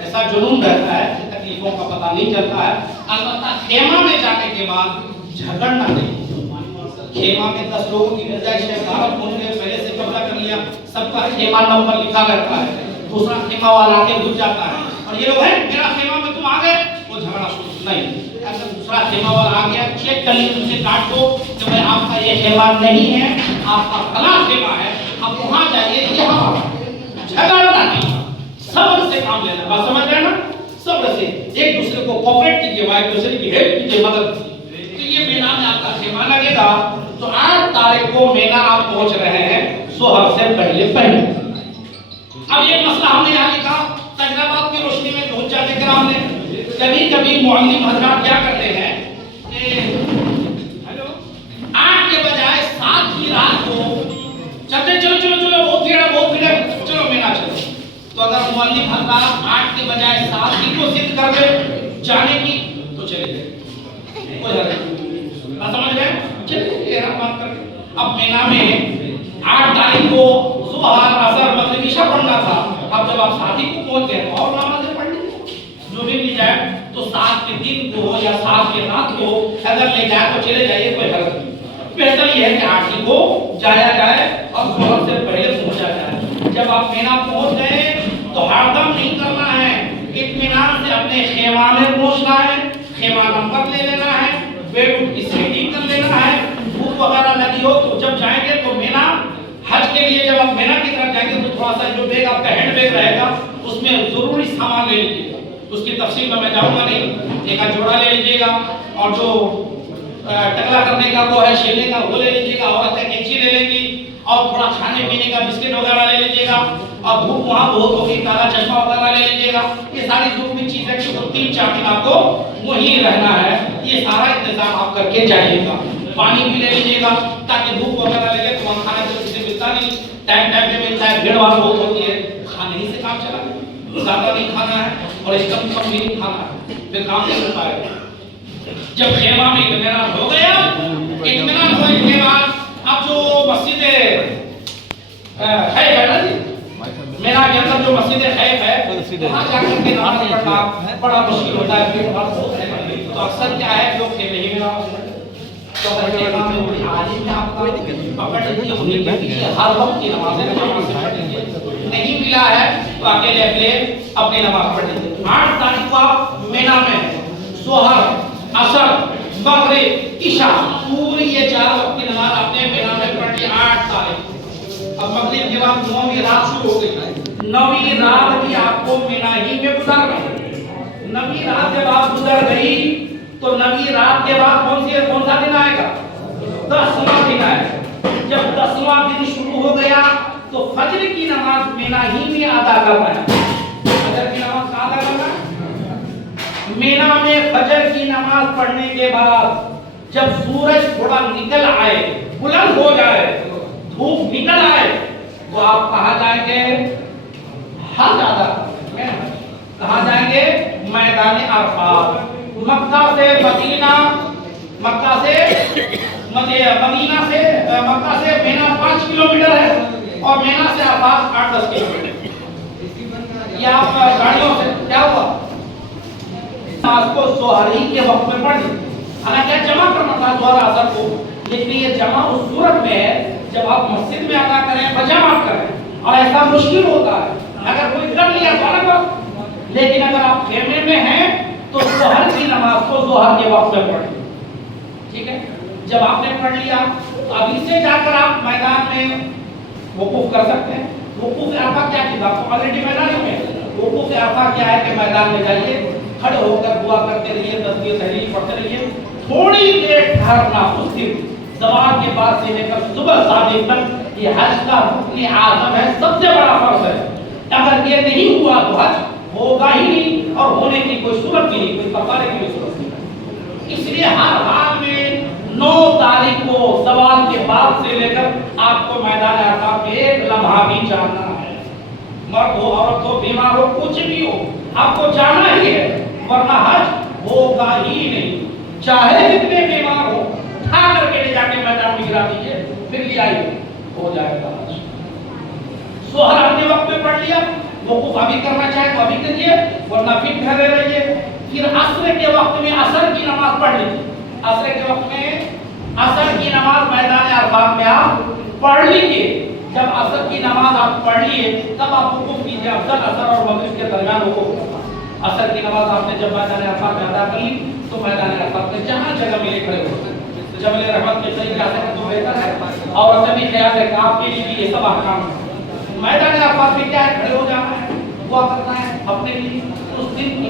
ایسا جنون رہتا ہے کہ تکلیفوں کا پتہ نہیں چلتا ہے. البتہ خیمہ میں جانے کے بعد جھگڑنا نہیں. خیمہ میں 10 لوگوں کی گنجائش ہے, بھارت پہنچ گئے, پہلے سے قبضہ کر لیا, سب کا خیمہ نمبر لکھا رہتا ہے, دوسرا خیمہ والا آ کے گھس جاتا ہے, اور یہ لوگ ہیں میرا خیمہ میں تم آ گئے, وہ جھگڑا شروع نہیں. اگر دوسرا خیمہ والا آ گیا, چیک کر لیجیے, اسے کاٹ دو کہ بھائی آپ کا یہ خیمہ نہیں ہے, آپ کا فلاں خیمہ ہے, اب وہاں جائیے. یہاں جھگڑنا نہیں, صبر سے کام لینا. بات سمجھ رہے ہیں نا؟ صبر سے ایک دوسرے کو کوپریٹ کیجیے, ایک دوسرے کی ہیلپ کیجیے, مدد کیجیے. تو یہ میدان میں آپ کا کا خیمہ لگے گا تو 8 تاریخ کو مینا آپ پہنچ رہے ہیں سوہر سے پہلے پہلے۔ اب یہ مسئلہ ہم نے یہاں لکھا تجربات کی روشنی میں پہنچ جانے کرام نے کبھی کبھی معلم حضرات کیا کرتے ہیں کہ 8 کے بجائے 7 کی رات کو چلتے چلو چلو چلو بہت بھیڑ چلو مینا چلو۔ تو اگر معلم حضرات 8 کے بجائے 7 کی کو ضد کر دے جانے کی تو چلے گئے، کوئی حرج نہیں، نہ سمجھ گئے، چلیے بات کر کے۔ اب مینا میں 8 تاریخ کو ظہر عصر مغرب عشاء پڑھنا تھا، اب جب آپ 7 کو پہنچ گئے اور نمازیں پڑھ لی جو بھی مل جائے تو 7 کے دن کو یا 7 کے رات کو اگر لے جائے تو چلے جائیے، کوئی حرج نہیں۔ بہتر یہ ہے کہ 8 کو جایا جائے اور ظہر سے پہلے پہنچا جائے۔ جب آپ مینا پہنچ گئے تو ہردم نہیں کرنا ہے، اطمینان سے اپنے خیمہ میں پہنچنا ہے، خیمہ نمبر لے لینا ہے، بیڈ روم کی سیٹنگ کر لینا ہے۔ بھوک وغیرہ لگی ہو تو جب جائیں گے تو مینا حج کے لیے جب آپ مینا کی طرف جائیں گے تو تھوڑا سا جو بیگ آپ کا ہینڈ بیگ رہے گا اس میں ضروری سامان لے لیجیے گا، اس کی تفصیل میں جاؤں گا نہیں، ایک جوڑا لے لیجیے گا اور جو ٹکلا کرنے کا وہ ہے شیلنے کا وہ لے لیجیے گا، عورتیں کینچی لے لیں گی اور تھوڑا کھانے پینے کا بسکٹ وغیرہ لے لیجیے گا، اور بھوک وہاں بہت ہوگی کالا چشمہ وغیرہ لے لیجیے گا۔ یہ ساری ضروری چیزیں کہ 3-4 دن آپ کو وہیں رہنا ہے، یہ سارا انتظام آپ کر کے جائیے گا۔ پانی بھی لے لیجیے گا تاکہ بھوک وغیرہ لگے تو وہاں کھانا تو کسی ملتا نہیں، ٹائم پہ ملتا ہے، بھیڑ بھاڑ بہت ہوتی ہے، کھانے ہی سے کام چلا، زیادہ نہیں کھانا ہے اور اس کم بھی نہیں کھانا ہے، پھر کام نہیں ہو پائے گا۔ جب خیمہ میں اطمینان ہو گیا، اطمینان ہونے کے بعد اب جو مسجد خیف ہے نا جی، مینا کے اندر جو مسجد خیف ہے وہاں جا کر کے نماز پڑھنا بڑا مشکل ہوتا ہے، بھیڑ بھاڑ بہت ہے، تو اکثر کیا ہے لوگ خیمے ہی میں نماز پڑھتے ہیں۔ تو اگر خیمہ میں کوئی عالم ہے آپ کا پکڑ لیجیے، انہیں کے پیچھے ہر وقت کی نمازیں پڑھ لیجیے، نہیں ملا ہے تو اکیلے اپنی نماز پڑھ لیجیے۔ 8 تاریخ کو آپ مینا میں ظہر عصر مغرب عشاء پوری یہ 4 وقت کی نماز آپ نے مینا میں پڑھ لی 8 تاریخ۔ اب مغرب کے بعد 9ویں رات شروع ہو گئی، 9ویں رات بھی آپ کو مینا ہی میں گزار گئی۔ 9ویں رات جب آپ گزر گئی تو 9ویں رات کے بعد کون سا دن آئے گا؟ 10واں دن آئے گا۔ جب 10واں دن شروع ہو گیا تو فجر کی نماز مینا ہی میں ادا کرنا ہے۔ فجر کی نماز کہاں ادا کرنا ہے؟ مینا میں فجر کی نماز پڑھنے کے بعد جب سورج تھوڑا نکل آئے، بلند ہو جائے، دھوپ نکل آئے تو آپ کہاں جائیں گے؟ حج ادا کریں گے۔ کہاں جائیں گے؟ میدان عرفات۔ مکہ سے مدینہ، مکہ سے مینا 5 کلومیٹر ہے اور مینا سے عرفات 8-10 کلومیٹر۔ یہ آپ گاڑیوں سے کیا ہوا؟ نماز کو ظہر ہی کے وقت میں پڑھ لی، حالانکہ جمع کرنا تھا ظہر عصر کو، لیکن یہ جمع اس صورت میں ہے جب آپ مسجد میں ادا کریں بجماعت کریں، اور ایسا مشکل ہوتا ہے اگر کوئی کر لیا تو الگ بات، لیکن اگر آپ خیمے میں ہیں تو ظہر کی نماز کو ظہر کے وقت میں پڑھ لیں، ٹھیک ہے؟ جب آپ نے پڑھ لیا تو ابھی سے جا کر آپ میدان میں وقوف کر سکتے ہیں۔ وقوف عرفہ کیا چیز؟ آپ کو آلریڈی میدان میں وقوف عرفہ کیا ہے کہ میدان میں جائیے، کھڑے ہو کر دعا کرتے رہیے، تسبیح تحلیل پڑھتے رہیے، تھوڑی دیر ٹھہرنا اس دن زوال کے بعد سے لے کر صبح صادق تک یہ حج کا رکن اعظم ہے، سب سے بڑا فرض ہے۔ اگر یہ نہیں ہوا تو حج ہوگا ہی نہیں اور ہونے کی کوئی صورت بھی نہیں، کوئی کفارے کی کوئی صورت نہیں۔ اس لیے ہر حال میں 9 تاریخ کو زوال کے بعد سے لے کر آپ کو میدان عرفات میں ایک لمحہ بھی جانا ہے، مرد ہو عورت ہو بیمار ہو کچھ بھی ہو آپ کو جانا ہی ہے، ورنہ حج ہوگا ہی نہیں۔ چاہے جتنے بیمار ہو اٹھا کر کے لے جا کے میدان میں گرا دیجیے، پھر لے آئیے، ہو جائے گا حج۔ ظہر اپنے وقت میں پڑھ لیا، وقوف ابھی کرنا چاہے تو ابھی کریے ورنہ پھر ٹھہرے رہیے۔ پھر عصر کے وقت میں عصر کی نماز پڑھ لیجیے، عصر کے وقت میں عصر کی نماز میدان عرفات میں آپ پڑھ لیجیے۔ جب عصر کی نماز آپ پڑھ لیے تب آپ وقوف کیجیے، افضل عصر اور مغرب کے درمیان وقوف کرنا۔ عصر کی نماز آپ نے جب میدان عرفات میں ادا کر لی تو میدان عرفات میں جہاں جگہ ملے کھڑے ہو جبل رحمت کے قریب جا سکتے تو بہتر ہے، اور تبھی خیال ہے کہ آپ کے لیے بھی یہ سب احکام ہے۔ میدان عرفات میں کیا ہے؟ کھڑے ہو جانا ہے، دعا کرنا ہے اپنے لیے، اس دن کی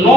9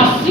80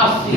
80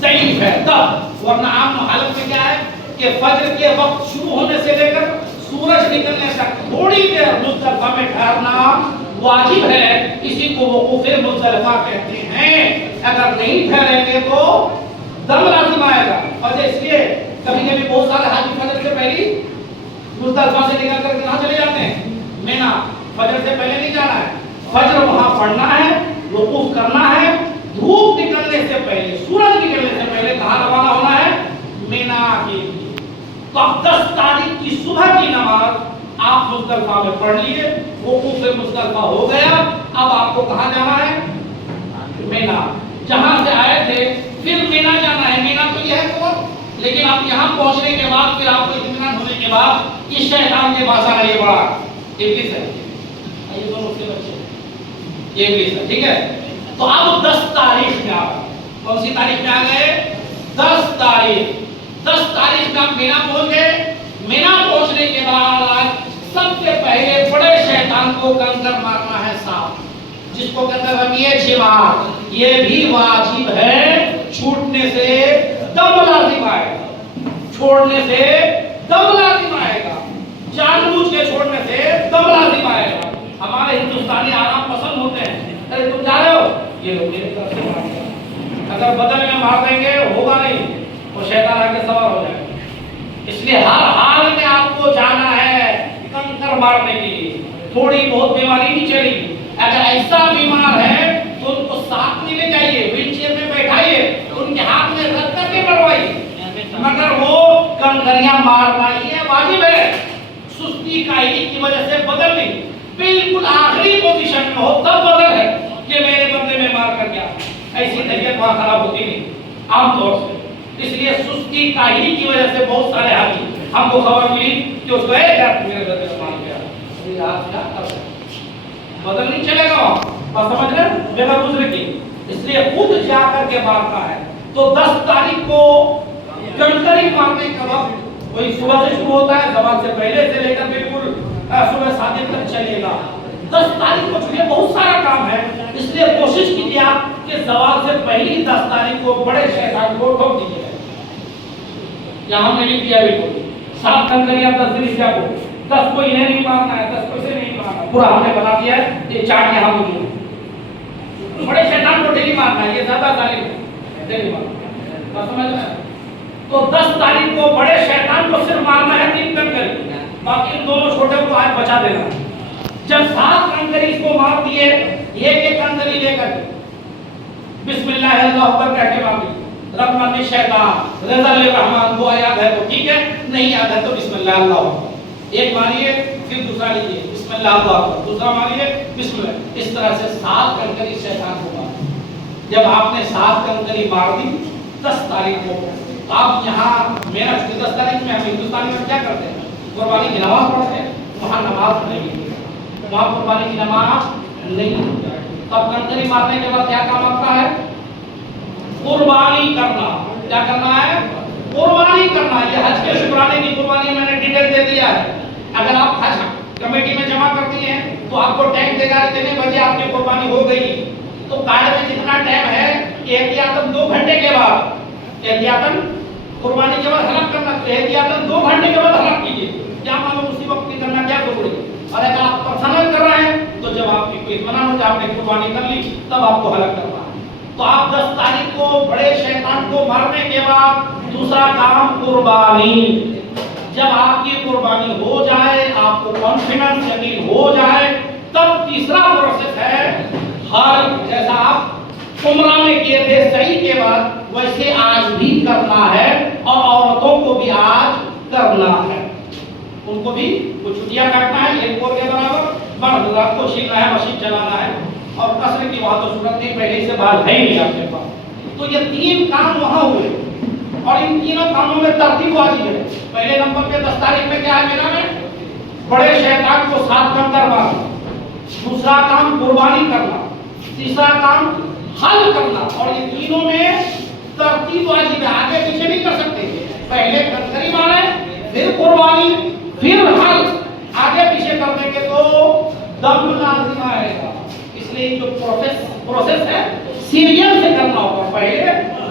ضعیف ہے تب، ورنہ عام حالت میں کیا ہے کہ فجر کے وقت شروع ہونے سے لے کر سورج نکلنے تک تھوڑی دیر مزدلفہ میں ٹھہرنا واجب ہے، اسی کو وقوف مزدلفہ کہتے ہیں۔ اگر نہیں ٹھہریں گے تو دم لازم آئے گا۔ اور اس لیے کبھی کبھی بہت سارے حاجی فجر سے پہلے مزدلفہ سے نکل کر کہاں چلے جاتے ہیں؟ مینا۔ فجر سے پہلے نہیں جانا ہے، فجر وہاں پڑھنا ہے، وقوف کرنا ہے، دھوپ نکلنے سے پہلے، سورج نکلنے سے پہلے کہاں روانہ ہونا ہے؟ مینا کے لیے۔ تو اب 10 تاریخ کی صبح کی نماز آپ مزدلفہ میں پڑھ لیے، وقوف مزدلفہ ہو گیا، اب آپ کو کہاں جانا ہے؟ مینا۔ جہاں سے آئے تھے پھر مینا جانا ہے۔ مینا تو یہ ہے قبر، لیکن آپ یہاں پہنچنے کے بعد پھر آپ کو اطمینان ہونے کے بعد اس شیطان کے پاس آنا، یہ بڑا ابلیس ہے، یہ دونوں اس کے بچے یہ ابلیس ہے، ٹھیک ہے؟ تو اب 10 تاریخ میں آپ کون سی تاریخ میں آ گئے؟ 10 تاریخ۔ 10 تاریخ میں آپ مینا پہنچ گئے۔ مینا پہنچنے کے بعد سب سے پہلے بڑے شیطان کو کنکر مارنا ہے ساتھ، جس کو کہتے ہیں رمیے شمار۔ یہ بھی واجب ہے، چھوٹنے سے دم لازم آئے گا، چھوڑنے سے دم لازم آئے گا، جان بوجھ کے چھوڑنے سے دم لازم آئے گا۔ ہمارے ہندوستانی آرام پسند ہوتے ہیں، ارے تم جا رہے ہو، یہ لوگ میرے طرف سے مار دیں، اگر بدن میں مار دیں گے ہوگا نہیں، وہ شیطان آ کے سوار ہو جائے گا۔ اس لیے ہر حال میں آپ کو جانا ہے کنکر مارنے کے لیے۔ تھوڑی بہت بیماری نہیں چلے گی، اگر ایسا بیمار ہے تو ان کو ساتھ میں لے جائیے، ویل چیئر میں بیٹھائیے، ان کے ہاتھ میں رکھ کر کے مروائیے، مگر وہ کنکریاں مارنا ہی ہے، واجب ہے۔ سستی کاہلی کی وجہ سے بدل نہیں، بالکل آخری پوزیشن میں ہو تب بدل ہے کہ میرے بندے میں مار کر گیا، ایسی طبیعت وہاں خراب ہوتی نہیں عام طور سے۔ اس لیے سستی کاہلی کی وجہ سے بہت سارے حاجی ہم کو خبر ملی کہ اس کو میرے بندے میں مار گیا، بدل نہیں چلے گا وہاں، اور سمجھ رہے بغیر گزرے کی، اس لیے خود جا کر کے مارتا ہے۔ تو 10 تاریخ کو کنکری مارنے کا وقت وہی صبح سے شروع ہوتا ہے، زوال سے پہلے سے لے کر بالکل صبح 7 تک چلے گا۔ 10 تاریخ کو چونکہ بہت سارا کام ہے، اس لیے کوشش کیجیے آپ کہ زوال سے پہلی 10 تاریخ کو بڑے شیطان کو ٹھوک دیجیے۔ یہاں ہم نے لکھ دیا بالکل 7 کنکریاں 10 دن سے کو 10 کو انہیں نہیں مارنا ہے، 10 کو اسے نہیں مارنا، پورا ہم نے بنا دیا ہے، یہ چارٹ یہاں بھی ہے۔ بڑے شیطان کو ڈیلی مارنا ہے، یہ زیادہ ظالم ہے، ڈیلی مارنا، بات سمجھ رہے ہیں؟ تو 10 تاریخ کو بڑے شیطان کو صرف مارنا ہے 3 کنکری، باقی ان دونوں چھوٹے کو آج بچا دینا۔ جب 7 کنکری اس کو مار دیے، ایک کنکری لے کر بسم اللہ اللہ اکبر کہہ کے مار دی، رحمت الشیطان رضا الرحمن، وہ یاد ہے تو ٹھیک ہے، نہیں یاد ہے تو بسم اللہ اللہ اکبر، ایک ماریے پھر دوسرا لیجیے بسم اللہ اللہ اکبر، دوسرا ماریے بسم اللہ، اس طرح سے 7 کنکری شیطان کو مار۔ جب آپ نے 7 کنکری مار دی 10 تاریخ کو، تو آپ یہاں میرا 10 تاریخ میں ہم ہندوستانی میں کیا کرتے ہیں؟ قربانی کی نماز پڑھتے ہیں، وہاں نماز نہیں ہوتی، وہاں قربانی کی نماز نہیں ہوتی۔ تب کنکری مارنے کے بعد کیا کام آتا ہے؟ قربانی کرنا۔ کیا کرنا ہے؟ قربانی کرنا۔ یہ حج کے شکرانے کی قربانی میں نے ڈیٹیل دے دیا ہے، اگر آپ حج کمیٹی میں جمع کرتی ہیں تو آپ کو ٹائم دے گا اتنے بجے آپ کی قربانی ہو گئی، تو کارڈ میں جتنا ٹائم ہے احتیاطاً 2 گھنٹے کے بعد، احتیاطاً قربانی کے بعد حلق کرنا، احتیاطاً 2 گھنٹے کے بعد حلق کیجیے، کیا معلوم اسی وقت نہیں کرنا کیا ضروری ہے۔ اور اگر آپ پرسنل کر رہے ہیں تو جب آپ کی کوئی اطمینان ہو جائے آپ نے قربانی کر لی تب آپ کو حلق کرنا ہے۔ تو آپ 10 تاریخ کو بڑے شیطان کو مارنے کے بعد دوسرا کام قربانی۔ جب آپ کی قربانی ہو جائے، آپ کو کانفیڈنس یقین ہو جائے، تب تیسرا پروسیس ہے حج۔ جیسا آپ عمرہ میں کیے تھے صحیح کے بعد، ویسے آج بھی کرنا ہے، اور عورتوں کو بھی آج کرنا ہے، ان کو بھی کچھ چھٹیاں کاٹنا ہے، ایک اور کے برابر مرد رات کو چھیلنا ہے، مشین چلانا ہے، اور قصر کی بات تو صورت نہیں، پہلے سے بات ہے ہی نہیں آپ کے پاس۔ تو یہ 3 کام وہاں ہوئے، اور ان تینوں کاموں میں ترتیب واجب ہے۔ پہلے نمبر پہ 10 تاریخ میں کیا ہے میرا میں؟ بڑے شیطان کو 7 کنکر مارنا، دوسرا کام قربانی کرنا، تیسرا کام حل کرنا، اور یہ تینوں میں ترتیب واجب ہے، آگے پیچھے نہیں کر سکتے۔ پہلے کنکری مارے، پھر قربانی، پھر حل، آگے پیچھے کر دیں گے تو دم لازم آئے گا۔ اس لیے جو پروسیس ہے سیریل سے کرنا ہوگا، پہلے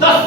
10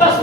10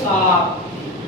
7।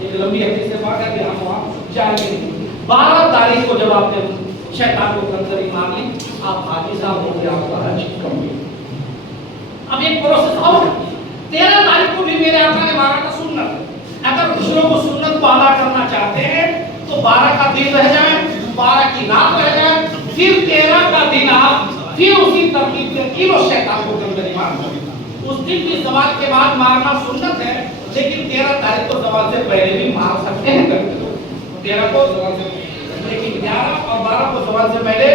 ایک لمبی حدیث سے بات ہے کہ ہم وہاں جائیں گے. 12 تاریخ کو جب آپ نے شیطان کو کنکری مار لی, آپ حاجی صاحب ہو گئے, آپ کا حج کمپلیٹ. اب ایک پروسیس اور 13 تاریخ کو بھی میرے آقا نے 12 کا سنت, اگر کچھ لوگ اس سنت کو ادا کرنا چاہتے ہیں تو 12 کا دن رہ جائے, 12 کی رات رہ جائے, پھر 13 کا دن آپ پھر اسی ترتیب سے تینوں شیطان کو کنکری مار. اس دن کی زوال کے بعد مارنا سنت ہے, لیکن 13 تاریخ کو زوال سے پہلے بھی مار سکتے ہیں. 13 کو زوال سے, لیکن 11 اور 12 کو زوال سے پہلے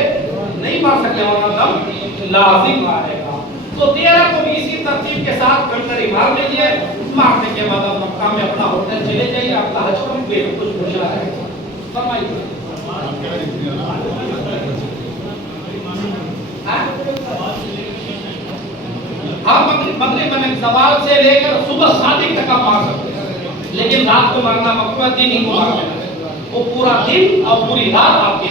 نہیں مار سکتے, ورنہ دم لازم آئے گا. تو 13 کو بھی اسی ترتیب کے ساتھ کنکری مار لیجیے. مارنے کے بعد آپ مکہ میں اپنا ہوٹل چلے جائیے, آپ کا حج کمپلیٹ. کچھ پوچھنا ہے فرمائیے. ہم مغرب میں زوال سے لے کر صبح صادق تک مار سکتے ہیں, لیکن رات کو مارنا مکروہ, دن ہی کو مارنا وہ پورا دن اور پوری رات آپ کی.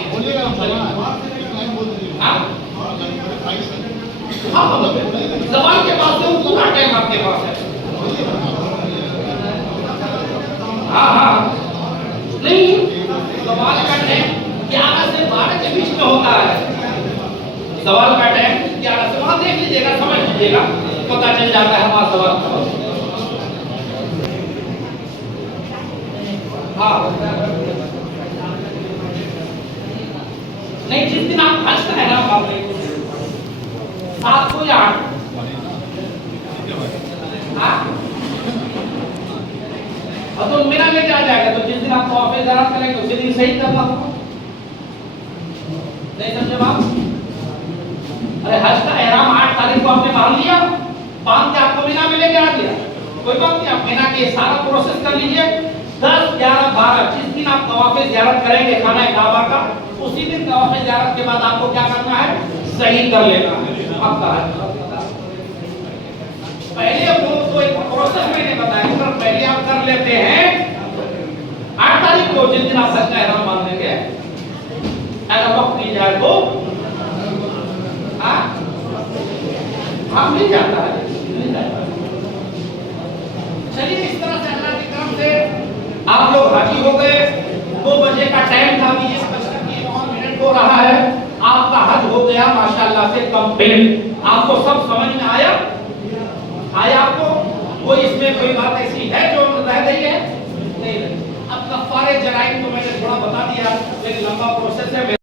زوال کے بعد سے وہ پورا ٹائم آپ کے پاس ہے. ہاں نہیں, زوال کا ٹائم 11 سے 12 کے بیچ میں ہوتا ہے. زوال کا ٹائم 11 سے, وہاں دیکھ لیجیے گا, سمجھ لیجیے گا, پتا چل جاتا ہے ہمارا زوال کا. ہاں نہیں, جس دن آپ حج کا احرام باندھیں گے 7 کو یا 8 اور تو میرا لے کے آ جائے گا, تو جس دن آپ طواف زیارت کریں گے اسی دن صحیح کرنا تھا. نہیں سمجھے بات؟ ارے حج کا احرام 8 تاریخ کو آپ نے باندھ لیا, باندھ کے آپ کو مینا میں لے کے آ گیا, کوئی بات نہیں, آپ مینا کے سارا پروسیس کر لیجئے. 10, 11, 12 جس دن آپ طواف زیارت کریں گے خانہ کعبہ کا, اسی دن طواف زیارت کے بعد آپ کو کیا کرنا ہے, صحیح کر لینا ہے آپ کا حج. پہلے وہ تو ایک پروسیس میں نے بتایا, اگر پہلے آپ کر لیتے ہیں 8 تاریخ کو جس دن آپ حج کا احرام باندھیں گے, اگر وقت دی جائے تو ہاں مل جاتا ہے. چلیے اس طرح سے اللہ کی طرف سے آپ لوگ حاجی ہو گئے. 2 بجے کا ٹائم تھا, 20:59 ہو رہا ہے, آپ کا حج ہو گیا ماشاءاللہ سے کمپلیٹ. آپ کو سب سمجھ میں آیا آپ کو؟ کوئی اس میں کوئی بات ایسی ہے جو رہ گئی ہے؟ نہیں. اب کفارے جرائم تو میں نے تھوڑا بتا دیا, ایک لمبا پروسیس ہے.